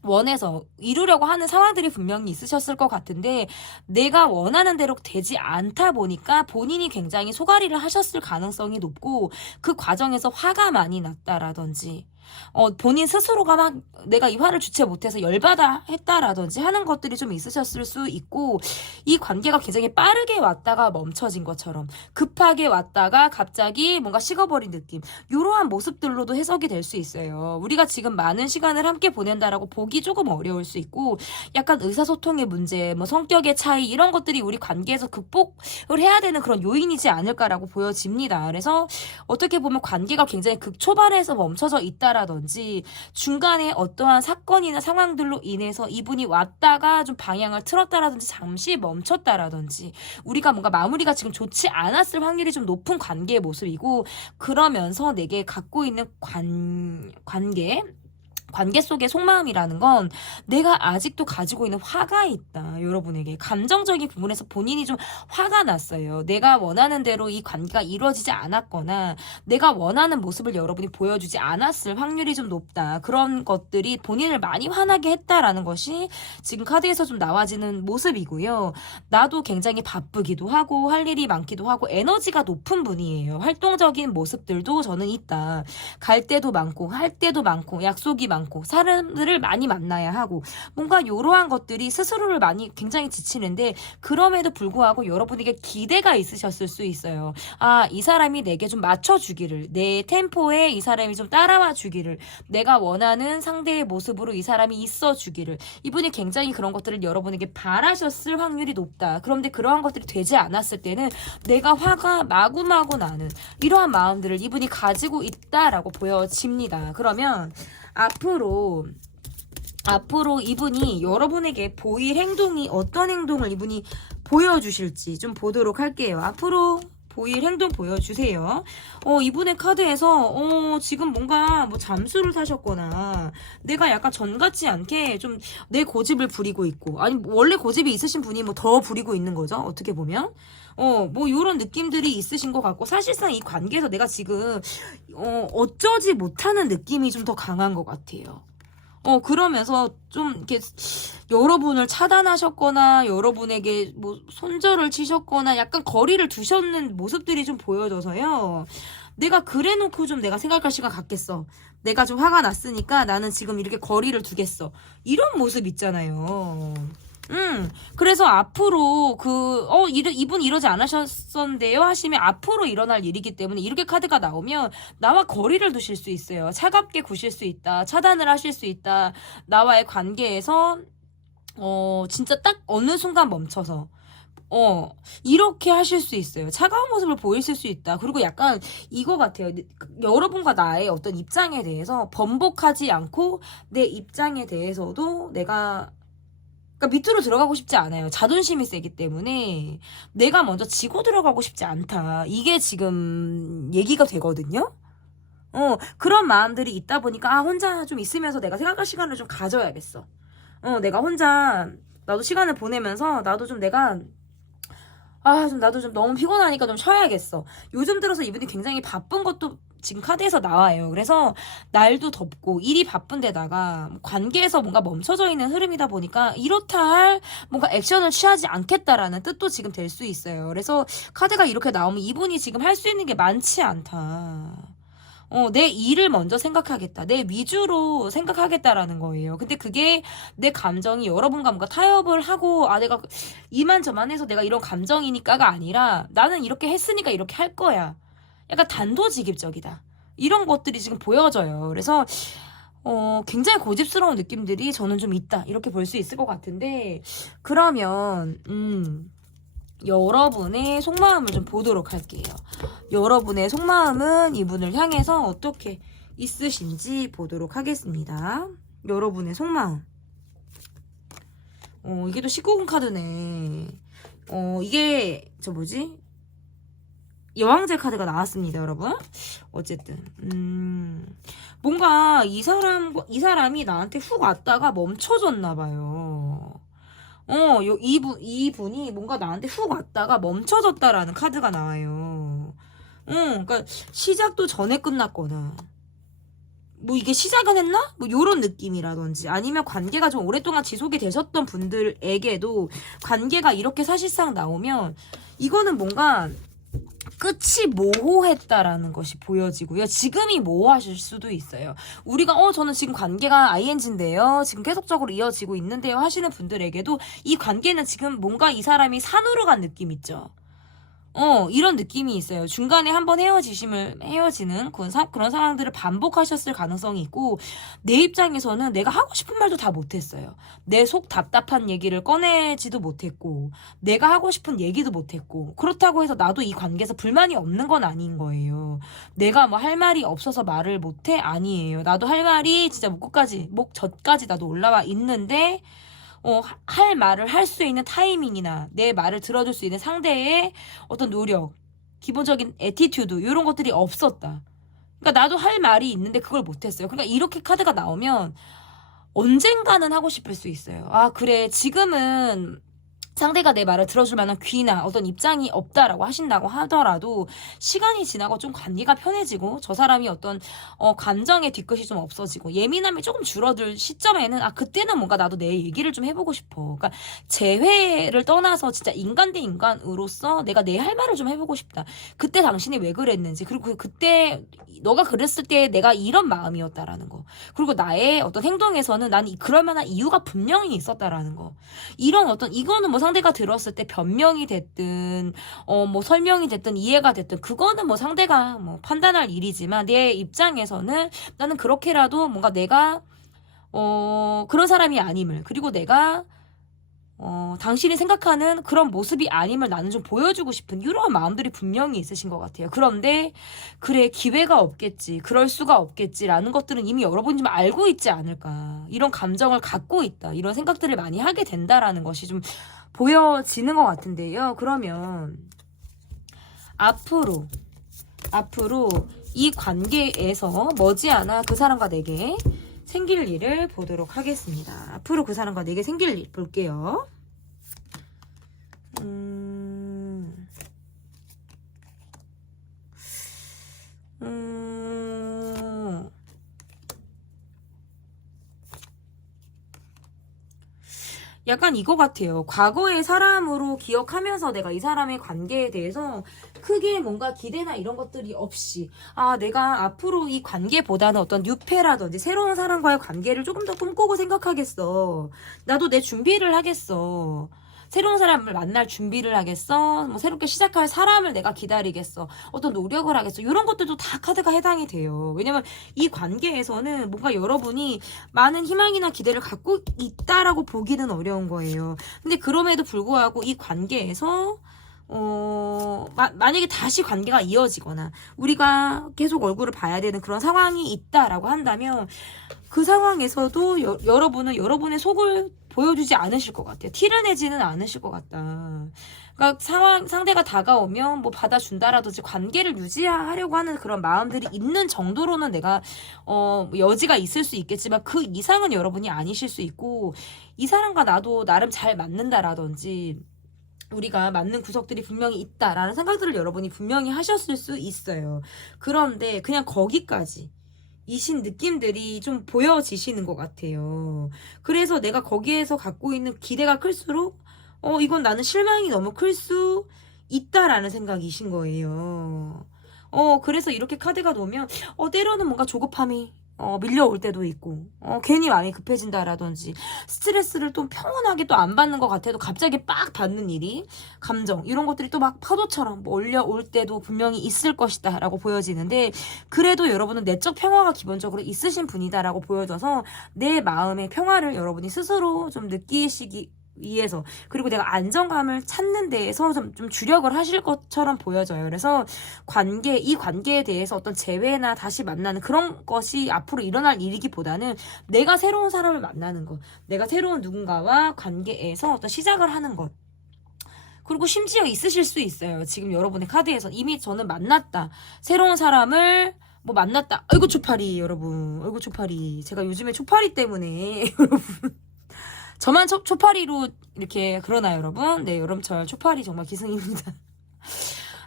원해서 이루려고 하는 상황들이 분명히 있으셨을 것 같은데 내가 원하는 대로 되지 않다 보니까 본인이 굉장히 소가리를 하셨을 가능성이 높고 그 과정에서 화가 많이 났다라든지 본인 스스로가 막 내가 이 화를 주체 못해서 열받아 했다라든지 하는 것들이 좀 있으셨을 수 있고 이 관계가 굉장히 빠르게 왔다가 멈춰진 것처럼 급하게 왔다가 갑자기 뭔가 식어버린 느낌 이러한 모습들로도 해석이 될 수 있어요. 우리가 지금 많은 시간을 함께 보낸다라고 보기 조금 어려울 수 있고 약간 의사소통의 문제, 뭐 성격의 차이 이런 것들이 우리 관계에서 극복을 해야 되는 그런 요인이지 않을까라고 보여집니다. 그래서 어떻게 보면 관계가 굉장히 극초반에서 멈춰져 있다라든지 중간에 어떠한 사건이나 상황들로 인해서 이분이 왔다가 좀 방향을 틀었다라든지 잠시 멈췄다라든지 우리가 뭔가 마무리가 지금 좋지 않았을 확률이 좀 높은 관계의 모습이고 그러면서 내게 갖고 있는 관계 속의 속마음이라는 건 내가 아직도 가지고 있는 화가 있다. 여러분에게 감정적인 부분에서 본인이 좀 화가 났어요. 내가 원하는 대로 이 관계가 이루어지지 않았거나 내가 원하는 모습을 여러분이 보여주지 않았을 확률이 좀 높다. 그런 것들이 본인을 많이 화나게 했다라는 것이 지금 카드에서 좀 나와지는 모습이고요. 나도 굉장히 바쁘기도 하고 할 일이 많기도 하고 에너지가 높은 분이에요. 활동적인 모습들도 저는 있다. 갈 때도 많고 할 때도 많고 약속이 많고 많고 사람들을 많이 만나야 하고 뭔가 이러한 것들이 스스로를 많이 굉장히 지치는데 그럼에도 불구하고 여러분에게 기대가 있으셨을 수 있어요. 아, 이 사람이 내게 좀 맞춰주기를, 내 템포에 이 사람이 좀 따라와 주기를, 내가 원하는 상대의 모습으로 이 사람이 있어 주기를, 이분이 굉장히 그런 것들을 여러분에게 바라셨을 확률이 높다. 그런데 그러한 것들이 되지 않았을 때는 내가 화가 마구마구 나는 이러한 마음들을 이분이 가지고 있다라고 보여집니다. 그러면 앞으로 이분이 여러분에게 보일 행동이 어떤 행동을 이분이 보여주실지 좀 보도록 할게요. 앞으로 보일 행동 보여주세요. 이분의 카드에서 지금 뭔가 뭐 잠수를 타셨거나 내가 약간 전 같지 않게 좀 내 고집을 부리고 있고, 아니 원래 고집이 있으신 분이 뭐 더 부리고 있는 거죠. 어떻게 보면 뭐 요런 느낌들이 있으신 것 같고, 사실상 이 관계에서 내가 지금 어쩌지 못하는 느낌이 좀 더 강한 것 같아요. 그러면서 좀 이렇게 여러분을 차단하셨거나 여러분에게 뭐 손절을 치셨거나 약간 거리를 두셨는 모습들이 좀 보여져서요. 내가 그래놓고 좀 내가 생각할 시간 갖겠어. 내가 좀 화가 났으니까 나는 지금 이렇게 거리를 두겠어. 이런 모습 있잖아요. 그래서 앞으로 이분 이러지 않으셨었는데요 하시면 앞으로 일어날 일이기 때문에 이렇게 카드가 나오면 나와 거리를 두실 수 있어요. 차갑게 구실 수 있다. 차단을 하실 수 있다. 나와의 관계에서 진짜 딱 어느 순간 멈춰서 이렇게 하실 수 있어요. 차가운 모습을 보이실 수 있다. 그리고 약간 이거 같아요. 여러분과 나의 어떤 입장에 대해서 번복하지 않고 내 입장에 대해서도 내가 그러니까 밑으로 들어가고 싶지 않아요. 자존심이 세기 때문에 내가 먼저 지고 들어가고 싶지 않다. 이게 지금 얘기가 되거든요. 그런 마음들이 있다 보니까 혼자 좀 있으면서 내가 생각할 시간을 좀 가져야겠어. 내가 혼자 나도 시간을 보내면서 나도 좀 내가 나도 좀 너무 피곤하니까 좀 쉬어야겠어. 요즘 들어서 이분이 굉장히 바쁜 것도 지금 카드에서 나와요. 그래서 날도 덥고 일이 바쁜데다가 관계에서 뭔가 멈춰져 있는 흐름이다 보니까 이렇다 할 뭔가 액션을 취하지 않겠다라는 뜻도 지금 될 수 있어요. 그래서 카드가 이렇게 나오면 이분이 지금 할 수 있는 게 많지 않다. 내 일을 먼저 생각하겠다. 내 위주로 생각하겠다라는 거예요. 근데 그게 내 감정이 여러분과 뭔가 타협을 하고, 내가 이만저만 해서 내가 이런 감정이니까가 아니라 나는 이렇게 했으니까 이렇게 할 거야. 약간 단도직입적이다. 이런 것들이 지금 보여져요. 그래서, 굉장히 고집스러운 느낌들이 저는 좀 있다. 이렇게 볼 수 있을 것 같은데, 그러면, 여러분의 속마음을 좀 보도록 할게요. 여러분의 속마음은 이분을 향해서 어떻게 있으신지 보도록 하겠습니다. 여러분의 속마음. 이게 또 19금 카드네. 이게 여왕제 카드가 나왔습니다, 여러분. 어쨌든 뭔가 이 사람이 나한테 훅 왔다가 멈춰졌나 봐요. 이분이 뭔가 나한테 훅 왔다가 멈춰졌다라는 카드가 나와요. 그러니까 시작도 전에 끝났거나, 뭐 이게 시작은 했나? 뭐 요런 느낌이라든지, 아니면 관계가 좀 오랫동안 지속이 되셨던 분들에게도 관계가 이렇게 사실상 나오면 이거는 뭔가 끝이 모호했다라는 것이 보여지고요. 지금이 모호하실 수도 있어요. 우리가 저는 지금 관계가 ING인데요. 지금 계속적으로 이어지고 있는데요 하시는 분들에게도 이 관계는 지금 뭔가 이 사람이 산으로 간 느낌 있죠. 이런 느낌이 있어요. 중간에 한번 헤어지는 그런 상황들을 반복하셨을 가능성이 있고, 내 입장에서는 내가 하고 싶은 말도 다 못했어요. 내 속 답답한 얘기를 꺼내지도 못했고, 내가 하고 싶은 얘기도 못했고, 그렇다고 해서 나도 이 관계에서 불만이 없는 건 아닌 거예요. 내가 뭐 할 말이 없어서 말을 못해? 아니에요. 나도 할 말이 진짜 목젖까지 나도 올라와 있는데, 할 말을 할 수 있는 타이밍이나 내 말을 들어줄 수 있는 상대의 어떤 노력, 기본적인 애티튜드 이런 것들이 없었다. 그러니까 나도 할 말이 있는데 그걸 못했어요. 그러니까 이렇게 카드가 나오면 언젠가는 하고 싶을 수 있어요. 그래, 지금은 상대가 내 말을 들어줄 만한 귀나 어떤 입장이 없다라고 하신다고 하더라도 시간이 지나고 좀 관계가 편해지고 저 사람이 어떤 감정의 뒤끝이 좀 없어지고 예민함이 조금 줄어들 시점에는 그때는 뭔가 나도 내 얘기를 좀 해보고 싶어. 그러니까 재회를 떠나서 진짜 인간 대 인간으로서 내가 내 할 말을 좀 해보고 싶다. 그때 당신이 왜 그랬는지, 그리고 그때 너가 그랬을 때 내가 이런 마음이었다라는 거, 그리고 나의 어떤 행동에서는 난 그럴 만한 이유가 분명히 있었다라는 거, 이런 어떤 이거는 뭐 상대가 들었을 때 변명이 됐든 뭐 설명이 됐든 이해가 됐든 그거는 뭐 상대가 뭐 판단할 일이지만 내 입장에서는 나는 그렇게라도 뭔가 내가 그런 사람이 아님을, 그리고 내가 당신이 생각하는 그런 모습이 아님을 나는 좀 보여주고 싶은 이런 마음들이 분명히 있으신 것 같아요. 그런데 그래, 기회가 없겠지, 그럴 수가 없겠지라는 것들은 이미 여러분이 좀 알고 있지 않을까, 이런 감정을 갖고 있다, 이런 생각들을 많이 하게 된다라는 것이 좀 보여지는 것 같은데요. 그러면 앞으로 이 관계에서 머지않아 그 사람과 내게 생길 일을 보도록 하겠습니다. 앞으로 그 사람과 내게 생길 일 볼게요. 약간 이거 같아요. 과거의 사람으로 기억하면서 내가 이 사람의 관계에 대해서 크게 뭔가 기대나 이런 것들이 없이, 내가 앞으로 이 관계보다는 어떤 뉴페라든지 새로운 사람과의 관계를 조금 더 꿈꾸고 생각하겠어. 나도 내 준비를 하겠어. 새로운 사람을 만날 준비를 하겠어. 뭐 새롭게 시작할 사람을 내가 기다리겠어. 어떤 노력을 하겠어. 이런 것들도 다 카드가 해당이 돼요. 왜냐면 이 관계에서는 뭔가 여러분이 많은 희망이나 기대를 갖고 있다라고 보기는 어려운 거예요. 근데 그럼에도 불구하고 이 관계에서 만약에 다시 관계가 이어지거나 우리가 계속 얼굴을 봐야 되는 그런 상황이 있다라고 한다면 그 상황에서도 여러분은 여러분의 속을 보여주지 않으실 것 같아요. 티를 내지는 않으실 것 같다. 그러니까 상대가 다가오면 뭐 받아준다라든지 관계를 유지하려고 하는 그런 마음들이 있는 정도로는 내가 여지가 있을 수 있겠지만 그 이상은 여러분이 아니실 수 있고, 이 사람과 나도 나름 잘 맞는다라든지 우리가 맞는 구석들이 분명히 있다라는 생각들을 여러분이 분명히 하셨을 수 있어요. 그런데 그냥 거기까지 이신 느낌들이 좀 보여지시는 것 같아요. 그래서 내가 거기에서 갖고 있는 기대가 클수록 이건 나는 실망이 너무 클 수 있다라는 생각이신 거예요. 그래서 이렇게 카드가 놓으면 때로는 뭔가 조급함이 밀려올 때도 있고, 괜히 마음이 급해진다라든지, 스트레스를 또 평온하게 또 안 받는 것 같아도 갑자기 빡 받는 일이, 감정, 이런 것들이 또 막 파도처럼 몰려올 때도 분명히 있을 것이다 라고 보여지는데, 그래도 여러분은 내적 평화가 기본적으로 있으신 분이다 라고 보여져서 내 마음의 평화를 여러분이 스스로 좀 느끼시기 위해서, 그리고 내가 안정감을 찾는 데에서 좀 주력을 하실 것처럼 보여져요. 그래서 이 관계에 대해서 어떤 재회나 다시 만나는 그런 것이 앞으로 일어날 일이기보다는 내가 새로운 사람을 만나는 것, 내가 새로운 누군가와 관계에서 어떤 시작을 하는 것, 그리고 심지어 있으실 수 있어요. 지금 여러분의 카드에서 이미 저는 만났다, 새로운 사람을 뭐 만났다. 아이고 초파리 여러분, 아이고 초파리. 제가 요즘에 초파리 때문에 여러분 저만 초파리로 이렇게 그러나요, 여러분? 네, 여름철 초파리 정말 기승입니다.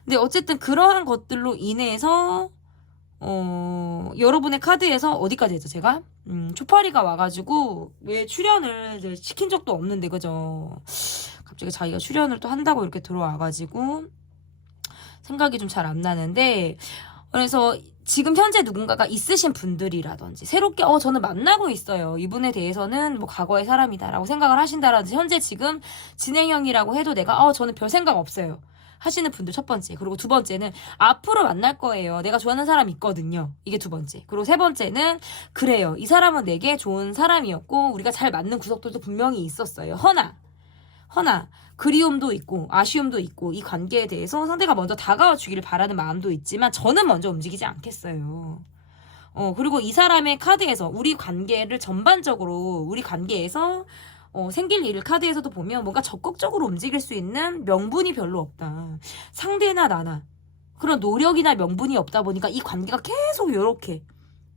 근데 어쨌든 그러한 것들로 인해서 여러분의 카드에서 어디까지 했죠, 제가? 초파리가 와가지고 왜 출연을 이제 시킨 적도 없는데, 그죠? 갑자기 자기가 출연을 또 한다고 이렇게 들어와가지고 생각이 좀 잘 안 나는데, 그래서 지금 현재 누군가가 있으신 분들이라든지 새롭게 저는 만나고 있어요, 이분에 대해서는 뭐 과거의 사람이다라고 생각을 하신다라든지, 현재 지금 진행형이라고 해도 내가 저는 별 생각 없어요 하시는 분들 첫 번째. 그리고 두 번째는 앞으로 만날 거예요, 내가 좋아하는 사람 있거든요, 이게 두 번째. 그리고 세 번째는 그래요, 이 사람은 내게 좋은 사람이었고 우리가 잘 맞는 구석들도 분명히 있었어요. 허나 그리움도 있고 아쉬움도 있고, 이 관계에 대해서 상대가 먼저 다가와 주기를 바라는 마음도 있지만 저는 먼저 움직이지 않겠어요. 그리고 이 사람의 카드에서 우리 관계를 전반적으로, 우리 관계에서 생길 일을 카드에서도 보면 뭔가 적극적으로 움직일 수 있는 명분이 별로 없다. 상대나 나나 그런 노력이나 명분이 없다 보니까 이 관계가 계속 요렇게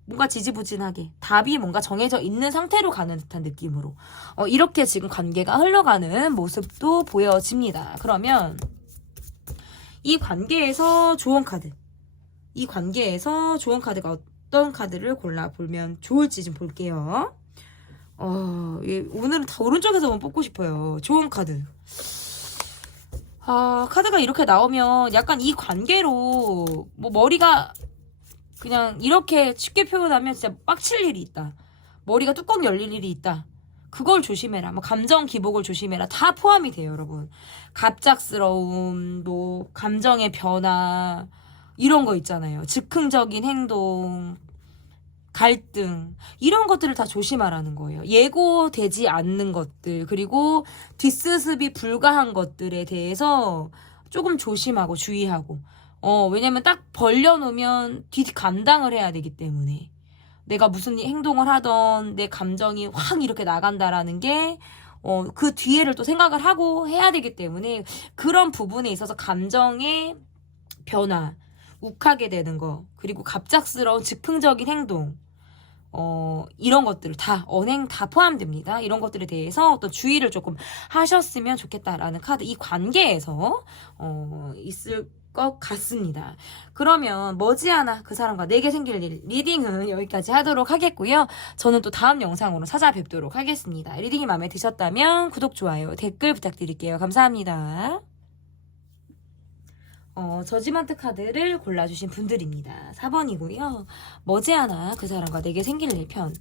뭔가 지지부진하게 답이 뭔가 정해져 있는 상태로 가는 듯한 느낌으로 이렇게 지금 관계가 흘러가는 모습도 보여집니다. 그러면 이 관계에서 좋은 카드, 이 관계에서 좋은 카드가 어떤 카드를 골라보면 좋을지 좀 볼게요. 오늘은 다 오른쪽에서만 뽑고 싶어요. 좋은 카드. 카드가 이렇게 나오면 약간 이 관계로 뭐 머리가 그냥 이렇게 쉽게 표현하면 진짜 빡칠 일이 있다. 머리가 뚜껑 열릴 일이 있다. 그걸 조심해라. 뭐 감정 기복을 조심해라. 다 포함이 돼요, 여러분. 갑작스러움, 뭐 감정의 변화 이런 거 있잖아요. 즉흥적인 행동, 갈등 이런 것들을 다 조심하라는 거예요. 예고되지 않는 것들 그리고 뒷수습이 불가한 것들에 대해서 조금 조심하고 주의하고 왜냐면 딱 벌려놓으면 감당을 해야 되기 때문에 내가 무슨 행동을 하던 내 감정이 확 이렇게 나간다라는 게 그 뒤에를 또 생각을 하고 해야 되기 때문에 그런 부분에 있어서 감정의 변화, 욱하게 되는 거 그리고 갑작스러운 즉흥적인 행동 이런 것들 다 언행 다 포함됩니다. 이런 것들에 대해서 어떤 주의를 조금 하셨으면 좋겠다라는 카드 이 관계에서 있을 것 같습니다. 그러면 머지않아 그 사람과 내게 생길 일 리딩은 여기까지 하도록 하겠고요. 저는 또 다음 영상으로 찾아뵙도록 하겠습니다. 리딩이 마음에 드셨다면 구독, 좋아요, 댓글 부탁드릴게요. 감사합니다. 저지먼트 카드를 골라주신 분들입니다. 4번이고요. 머지않아 그 사람과 내게 생길 일 편.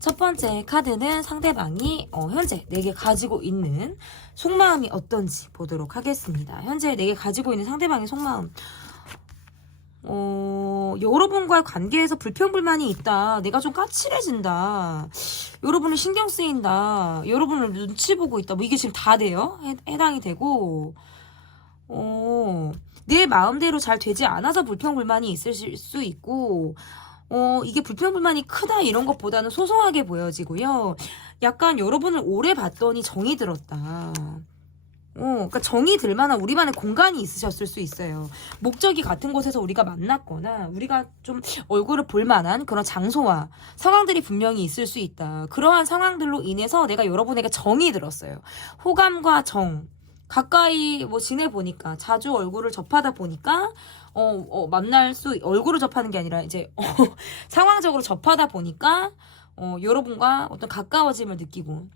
첫 번째 카드는 상대방이 현재 내게 가지고 있는 속마음이 어떤지 보도록 하겠습니다. 현재 내게 가지고 있는 상대방의 속마음. 여러분과의 관계에서 불평불만이 있다. 내가 좀 까칠해진다. 여러분을 신경 쓰인다. 여러분을 눈치 보고 있다. 뭐 이게 지금 다 돼요. 해당이 되고 내 마음대로 잘 되지 않아서 불평불만이 있을 수 있고 이게 불평불만이 크다 이런 것보다는 소소하게 보여지고요. 약간 여러분을 오래 봤더니 정이 들었다. 그러니까 정이 들 만한 우리만의 공간이 있으셨을 수 있어요. 목적이 같은 곳에서 우리가 만났거나 우리가 좀 얼굴을 볼 만한 그런 장소와 상황들이 분명히 있을 수 있다. 그러한 상황들로 인해서 내가 여러분에게 정이 들었어요. 호감과 정. 가까이 뭐 지내보니까 자주 얼굴을 접하다 보니까 얼굴을 접하는 게 아니라 이제 상황적으로 접하다 보니까 여러분과 어떤 가까워짐을 느끼고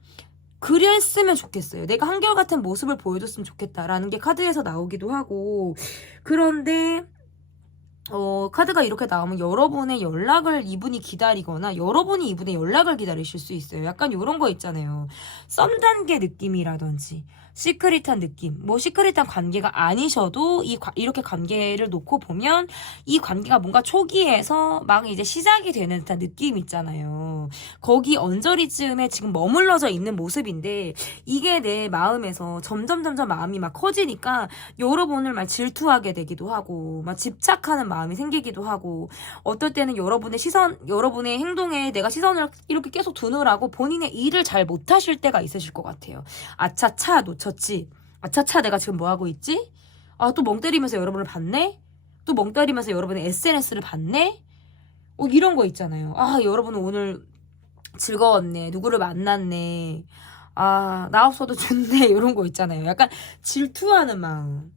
그랬으면 좋겠어요. 내가 한결같은 모습을 보여줬으면 좋겠다라는 게 카드에서 나오기도 하고 그런데 카드가 이렇게 나오면 여러분의 연락을 이분이 기다리거나 여러분이 이분의 연락을 기다리실 수 있어요. 약간 이런 거 있잖아요. 썸 단계 느낌이라든지 시크릿한 느낌, 뭐 시크릿한 관계가 아니셔도 이렇게 관계를 놓고 보면 이 관계가 뭔가 초기에서 막 이제 시작이 되는 듯한 느낌 있잖아요. 거기 언저리쯤에 지금 머물러져 있는 모습인데 이게 내 마음에서 점점 마음이 막 커지니까 여러분을 막 질투하게 되기도 하고 막 집착하는 마음이 생기기도 하고 어떨 때는 여러분의 행동에 내가 시선을 이렇게 계속 두느라고 본인의 일을 잘 못하실 때가 있으실 것 같아요. 아차차 놓쳤지. 아차차 내가 지금 뭐하고 있지? 또 멍 때리면서 여러분을 봤네? 또 멍 때리면서 여러분의 SNS를 봤네? 이런 거 있잖아요. 여러분은 오늘 즐거웠네. 누구를 만났네. 나 없어도 좋네. 이런 거 있잖아요. 약간 질투하는 마음.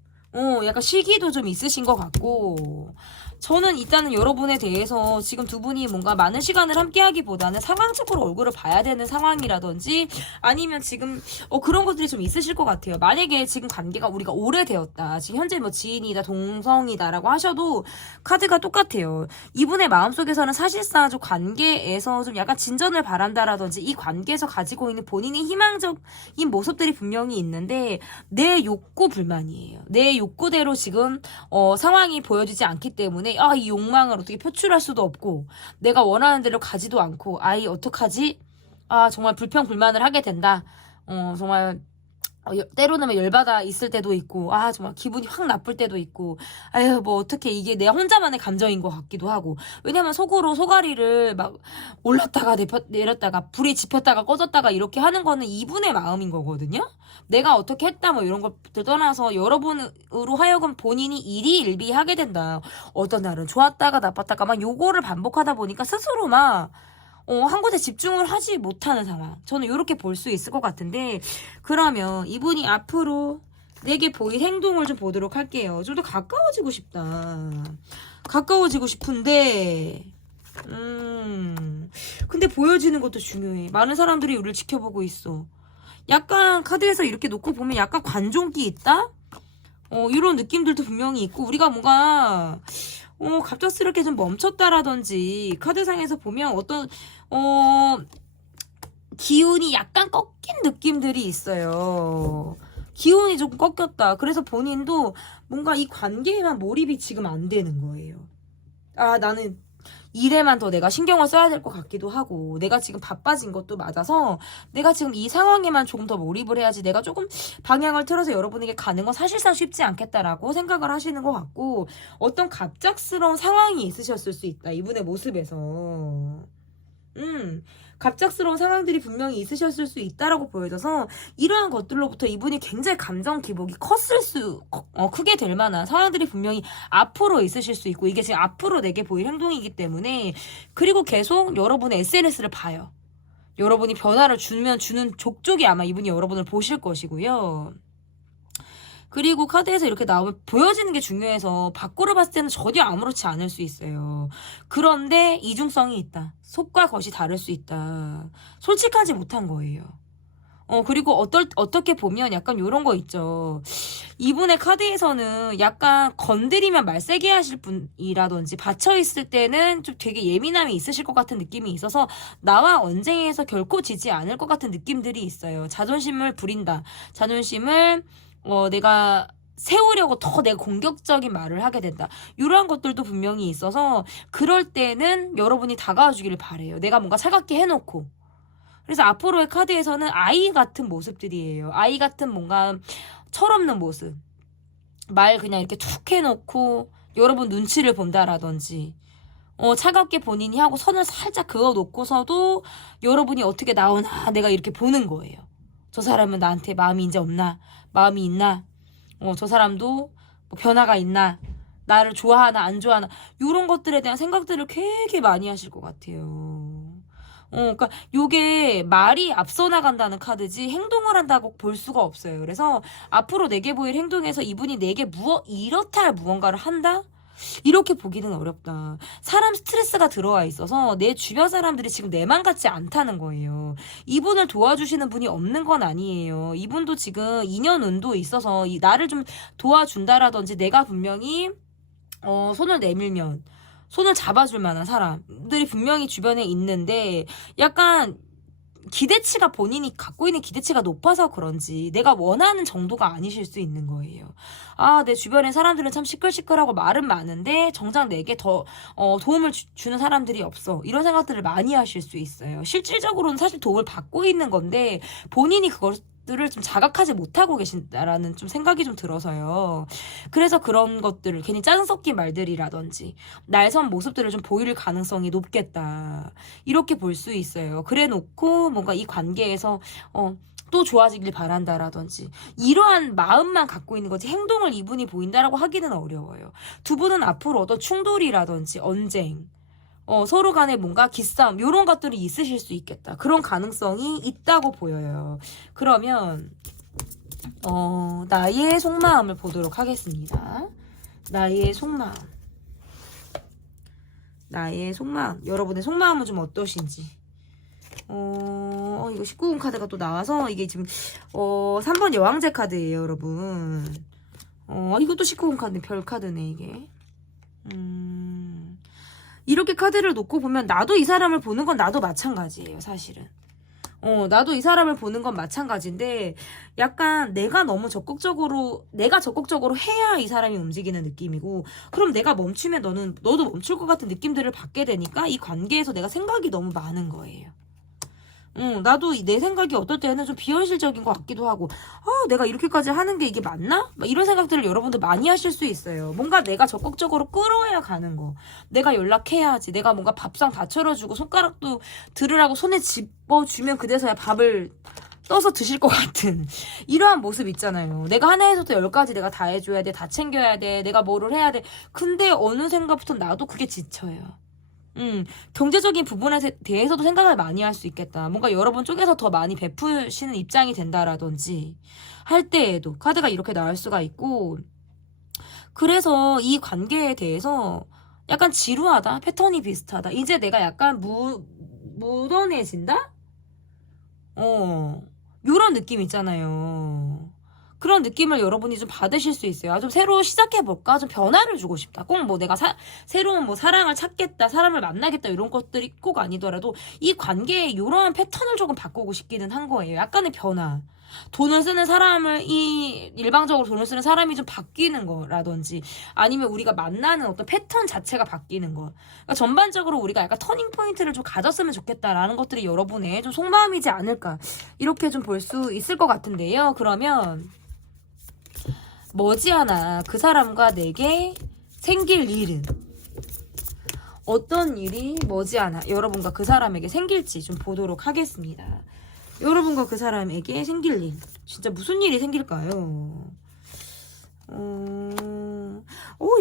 약간 시기도 좀 있으신 것 같고 저는 일단은 여러분에 대해서 지금 두 분이 뭔가 많은 시간을 함께 하기보다는 상황적으로 얼굴을 봐야 되는 상황이라든지 아니면 지금 그런 것들이 좀 있으실 것 같아요. 만약에 지금 관계가 우리가 오래되었다. 지금 현재 뭐 지인이다 동성이다라고 하셔도 카드가 똑같아요. 이분의 마음속에서는 사실상 좀 관계에서 좀 약간 진전을 바란다라든지 이 관계에서 가지고 있는 본인의 희망적인 모습들이 분명히 있는데 내 욕구 불만이에요. 내 욕구대로 지금 상황이 보여지지 않기 때문에 이 욕망을 어떻게 표출할 수도 없고 내가 원하는 대로 가지도 않고 어떡하지? 정말 불평불만을 하게 된다. 정말 때로는 열받아 있을 때도 있고, 아, 정말 기분이 확 나쁠 때도 있고, 아유, 뭐, 어떻게 이게 내 혼자만의 감정인 것 같기도 하고. 왜냐면 속으로 소가리를 막 올랐다가 내렸다가, 불이 지폈다가 꺼졌다가 이렇게 하는 거는 이분의 마음인 거거든요? 내가 어떻게 했다, 뭐 이런 것들 떠나서 여러분으로 하여금 본인이 일희일비하게 된다. 어떤 날은 좋았다가 나빴다가 막 요거를 반복하다 보니까 스스로 막, 한 곳에 집중을 하지 못하는 상황. 저는 이렇게 볼 수 있을 것 같은데, 그러면 이분이 앞으로 내게 보일 행동을 좀 보도록 할게요. 좀 더 가까워지고 싶다. 가까워지고 싶은데, 근데 보여지는 것도 중요해. 많은 사람들이 우리를 지켜보고 있어. 약간 카드에서 이렇게 놓고 보면 약간 관종기 있다? 이런 느낌들도 분명히 있고, 우리가 뭔가, 갑작스럽게 좀 멈췄다라든지, 카드상에서 보면 어떤, 기운이 약간 꺾인 느낌들이 있어요. 기운이 좀 꺾였다. 그래서 본인도 뭔가 이 관계에만 몰입이 지금 안 되는 거예요. 아, 나는 일에만 더 내가 신경을 써야 될 것 같기도 하고, 내가 지금 바빠진 것도 맞아서 내가 지금 이 상황에만 조금 더 몰입을 해야지, 내가 조금 방향을 틀어서 여러분에게 가는 건 사실상 쉽지 않겠다라고 생각을 하시는 것 같고, 어떤 갑작스러운 상황이 있으셨을 수 있다, 이분의 모습에서. 갑작스러운 상황들이 분명히 있으셨을 수 있다라고 보여져서, 이러한 것들로부터 이분이 굉장히 감정 기복이 크게 될 만한 상황들이 분명히 앞으로 있으실 수 있고, 이게 지금 앞으로 내게 보일 행동이기 때문에, 그리고 계속 여러분의 SNS를 봐요. 여러분이 변화를 주는 족족이 아마 이분이 여러분을 보실 것이고요. 그리고 카드에서 이렇게 나오면 보여지는 게 중요해서 밖으로 봤을 때는 전혀 아무렇지 않을 수 있어요. 그런데 이중성이 있다. 속과 겉이 다를 수 있다. 솔직하지 못한 거예요. 그리고 어떻게 보면 약간 요런 거 있죠. 이분의 카드에서는 약간 건드리면 말 세게 하실 분이라든지, 받쳐있을 때는 좀 되게 예민함이 있으실 것 같은 느낌이 있어서 나와 언쟁에서 결코 지지 않을 것 같은 느낌들이 있어요. 자존심을 부린다. 자존심을 내가 세우려고 더 내가 공격적인 말을 하게 된다. 이러한 것들도 분명히 있어서, 그럴 때는 여러분이 다가와 주기를 바래요. 내가 뭔가 차갑게 해놓고. 그래서 앞으로의 카드에서는 아이 같은 모습들이에요. 아이 같은 뭔가 철없는 모습. 말 그냥 이렇게 툭 해놓고 여러분 눈치를 본다라든지, 차갑게 본인이 하고 선을 살짝 그어놓고서도 여러분이 어떻게 나오나 내가 이렇게 보는 거예요. 저 사람은 나한테 마음이 이제 없나? 마음이 있나? 저 사람도 뭐 변화가 있나? 나를 좋아하나 안 좋아하나? 이런 것들에 대한 생각들을 되게 많이 하실 것 같아요. 그러니까 요게 말이 앞서 나간다는 카드지 행동을 한다고 볼 수가 없어요. 그래서 앞으로 내게 보일 행동에서 이분이 내게 이렇다 할 무언가를 한다? 이렇게 보기는 어렵다. 사람 스트레스가 들어와 있어서 내 주변 사람들이 지금 내 맘 같지 않다는 거예요. 이분을 도와주시는 분이 없는 건 아니에요. 이분도 지금 인연 운도 있어서 나를 좀 도와준다라든지, 내가 분명히 손을 내밀면 손을 잡아줄 만한 사람들이 분명히 주변에 있는데, 약간 기대치가, 본인이 갖고 있는 기대치가 높아서 그런지 내가 원하는 정도가 아니실 수 있는 거예요. 아, 내 주변에 사람들은 참 시끌시끌하고 말은 많은데 정작 내게 더 도움을 주는 사람들이 없어. 이런 생각들을 많이 하실 수 있어요. 실질적으로는 사실 도움을 받고 있는 건데 본인이 그것들을 좀 자각하지 못하고 계신다라는 좀 생각이 좀 들어서요. 그래서 그런 것들을 괜히 짜증 섞인 말들이라든지 날선 모습들을 좀 보일 가능성이 높겠다. 이렇게 볼 수 있어요. 그래 놓고 뭔가 이 관계에서 또 좋아지길 바란다라든지 이러한 마음만 갖고 있는 거지, 행동을 이분이 보인다라고 하기는 어려워요. 두 분은 앞으로 어떤 충돌이라든지 언쟁, 서로 간에 뭔가 기싸움, 요런 것들이 있으실 수 있겠다. 그런 가능성이 있다고 보여요. 그러면 나의 속마음을 보도록 하겠습니다. 나의 속마음. 나의 속마음. 여러분의 속마음은 좀 어떠신지. 이거 19금 카드가 또 나와서, 이게 지금 3번 여왕제 카드예요, 여러분. 이것도 19금 카드, 별 카드네, 이게. 이렇게 카드를 놓고 보면 나도 이 사람을 보는 건 나도 마찬가지예요, 사실은. 나도 이 사람을 보는 건 마찬가지인데, 약간 내가 적극적으로 해야 이 사람이 움직이는 느낌이고, 그럼 내가 멈추면 너도 멈출 것 같은 느낌들을 받게 되니까 이 관계에서 내가 생각이 너무 많은 거예요. 나도 내 생각이 어떨 때는 좀 비현실적인 것 같기도 하고, 내가 이렇게까지 하는 게 이게 맞나? 막 이런 생각들을 여러분들 많이 하실 수 있어요. 뭔가 내가 적극적으로 끌어야 가는 거. 내가 연락해야지. 내가 뭔가 밥상 다 차려주고, 손가락도 들으라고 손에 집어주면 그제서야 밥을 떠서 드실 것 같은 이러한 모습 있잖아요. 내가 하나에서도 10가지 내가 다 해줘야 돼. 다 챙겨야 돼. 내가 뭐를 해야 돼. 근데 어느 생각부터 나도 그게 지쳐요. 경제적인 부분에 대해서도 생각을 많이 할 수 있겠다. 뭔가 여러분 쪽에서 더 많이 베푸시는 입장이 된다라든지 할 때에도 카드가 이렇게 나올 수가 있고, 그래서 이 관계에 대해서 약간 지루하다, 패턴이 비슷하다, 이제 내가 약간 무던해진다? 요런 느낌 있잖아요. 그런 느낌을 여러분이 좀 받으실 수 있어요. 좀 새로 시작해볼까? 좀 변화를 주고 싶다. 꼭 뭐 내가 새로운 뭐 사랑을 찾겠다, 사람을 만나겠다, 이런 것들이 꼭 아니더라도 이 관계의 이러한 패턴을 조금 바꾸고 싶기는 한 거예요. 약간의 변화. 돈을 쓰는 사람을, 일방적으로 돈을 쓰는 사람이 좀 바뀌는 거라든지, 아니면 우리가 만나는 어떤 패턴 자체가 바뀌는 거. 그러니까 전반적으로 우리가 약간 터닝 포인트를 좀 가졌으면 좋겠다라는 것들이 여러분의 좀 속마음이지 않을까. 이렇게 좀 볼 수 있을 것 같은데요. 그러면 머지않아 그 사람과 내게 생길 일은, 어떤 일이 머지않아 여러분과 그 사람에게 생길지 좀 보도록 하겠습니다. 여러분과 그 사람에게 생길 일, 진짜 무슨 일이 생길까요?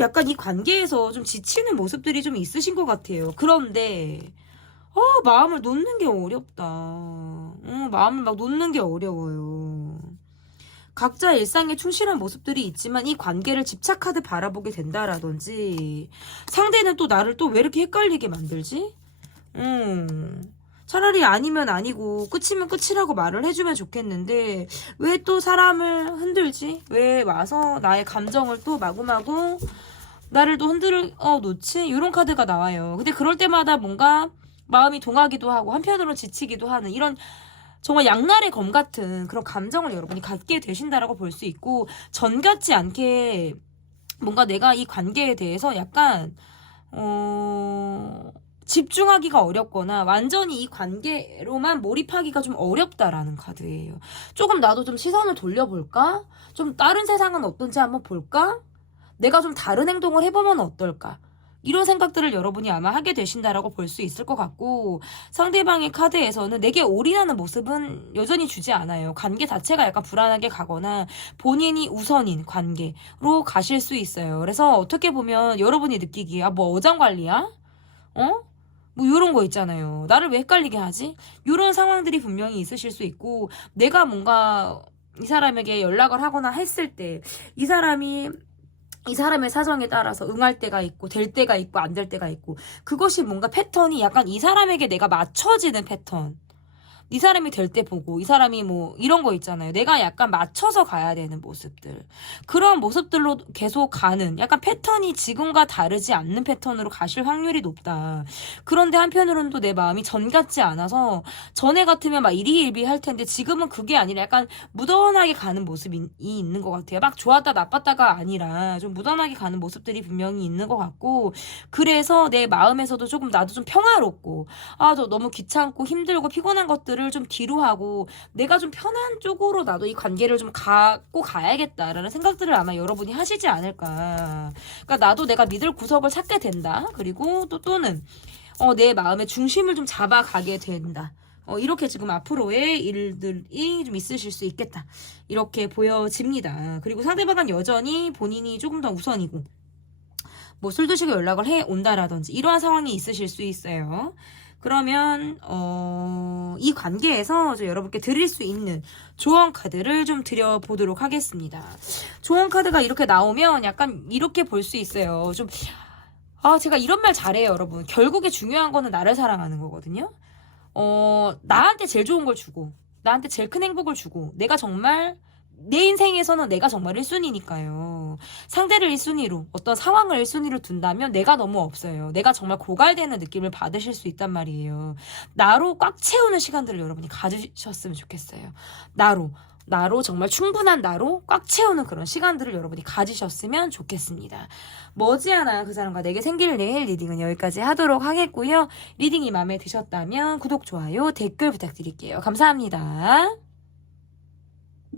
약간 이 관계에서 좀 지치는 모습들이 좀 있으신 것 같아요. 그런데 마음을 놓는 게 어렵다. 마음을 막 놓는 게 어려워요. 각자 일상에 충실한 모습들이 있지만 이 관계를 집착하듯 바라보게 된다라든지, 상대는 또 나를 또 왜 이렇게 헷갈리게 만들지? 차라리 아니면 아니고 끝이면 끝이라고 말을 해주면 좋겠는데 왜 또 사람을 흔들지? 왜 와서 나의 감정을 또 마구마구 나를 또 흔들어 놓지? 이런 카드가 나와요. 근데 그럴 때마다 뭔가 마음이 동하기도 하고 한편으로 지치기도 하는, 이런 정말 양날의 검 같은 그런 감정을 여러분이 갖게 되신다라고 볼 수 있고, 전 같지 않게 뭔가 내가 이 관계에 대해서 약간 집중하기가 어렵거나 완전히 이 관계로만 몰입하기가 좀 어렵다라는 카드예요. 조금 나도 좀 시선을 돌려볼까? 좀 다른 세상은 어떤지 한번 볼까? 내가 좀 다른 행동을 해보면 어떨까? 이런 생각들을 여러분이 아마 하게 되신다라고 볼 수 있을 것 같고, 상대방의 카드에서는 내게 올인하는 모습은 여전히 주지 않아요. 관계 자체가 약간 불안하게 가거나 본인이 우선인 관계로 가실 수 있어요. 그래서 어떻게 보면 여러분이 느끼기에 뭐 어장관리야? 뭐 요런 거 있잖아요. 나를 왜 헷갈리게 하지? 요런 상황들이 분명히 있으실 수 있고, 내가 뭔가 이 사람에게 연락을 하거나 했을 때 이 사람의 사정에 따라서 응할 때가 있고 될 때가 있고 안 될 때가 있고, 그것이 뭔가 패턴이 약간 이 사람에게 내가 맞춰지는 패턴, 이 사람이 될 때 보고 이 사람이 뭐 이런 거 있잖아요. 내가 약간 맞춰서 가야 되는 모습들, 그런 모습들로 계속 가는, 약간 패턴이 지금과 다르지 않는 패턴으로 가실 확률이 높다. 그런데 한편으로는 또 내 마음이 전 같지 않아서, 전에 같으면 막 일희일비 할 텐데 지금은 그게 아니라 약간 무던하게 가는 모습이 있는 것 같아요. 막 좋았다 나빴다가 아니라 좀 무던하게 가는 모습들이 분명히 있는 것 같고, 그래서 내 마음에서도 조금 나도 좀 평화롭고, 저 너무 귀찮고 힘들고 피곤한 것들을 좀 뒤로 하고 내가 좀 편한 쪽으로 나도 이 관계를 좀 갖고 가야겠다라는 생각들을 아마 여러분이 하시지 않을까. 그러니까 나도 내가 믿을 구석을 찾게 된다. 그리고 또는 내 마음의 중심을 좀 잡아가게 된다. 이렇게 지금 앞으로의 일들이 좀 있으실 수 있겠다. 이렇게 보여집니다. 그리고 상대방은 여전히 본인이 조금 더 우선이고, 뭐 술 드시고 연락을 해 온다라든지 이러한 상황이 있으실 수 있어요. 그러면 이 관계에서 여러분께 드릴 수 있는 조언 카드를 좀 드려보도록 하겠습니다. 조언 카드가 이렇게 나오면 약간 이렇게 볼 수 있어요. 좀 제가 이런 말 잘해요, 여러분. 결국에 중요한 거는 나를 사랑하는 거거든요. 나한테 제일 좋은 걸 주고, 나한테 제일 큰 행복을 주고, 내가 정말 내 인생에서는 내가 정말 1순위니까요. 상대를 1순위로, 어떤 상황을 1순위로 둔다면 내가 너무 없어요. 내가 정말 고갈되는 느낌을 받으실 수 있단 말이에요. 나로 꽉 채우는 시간들을 여러분이 가지셨으면 좋겠어요. 나로. 나로 정말 충분한 나로 꽉 채우는 그런 시간들을 여러분이 가지셨으면 좋겠습니다. 머지않아 그 사람과 내게 생길 내일 리딩은 여기까지 하도록 하겠고요. 리딩이 마음에 드셨다면 구독, 좋아요, 댓글 부탁드릴게요. 감사합니다.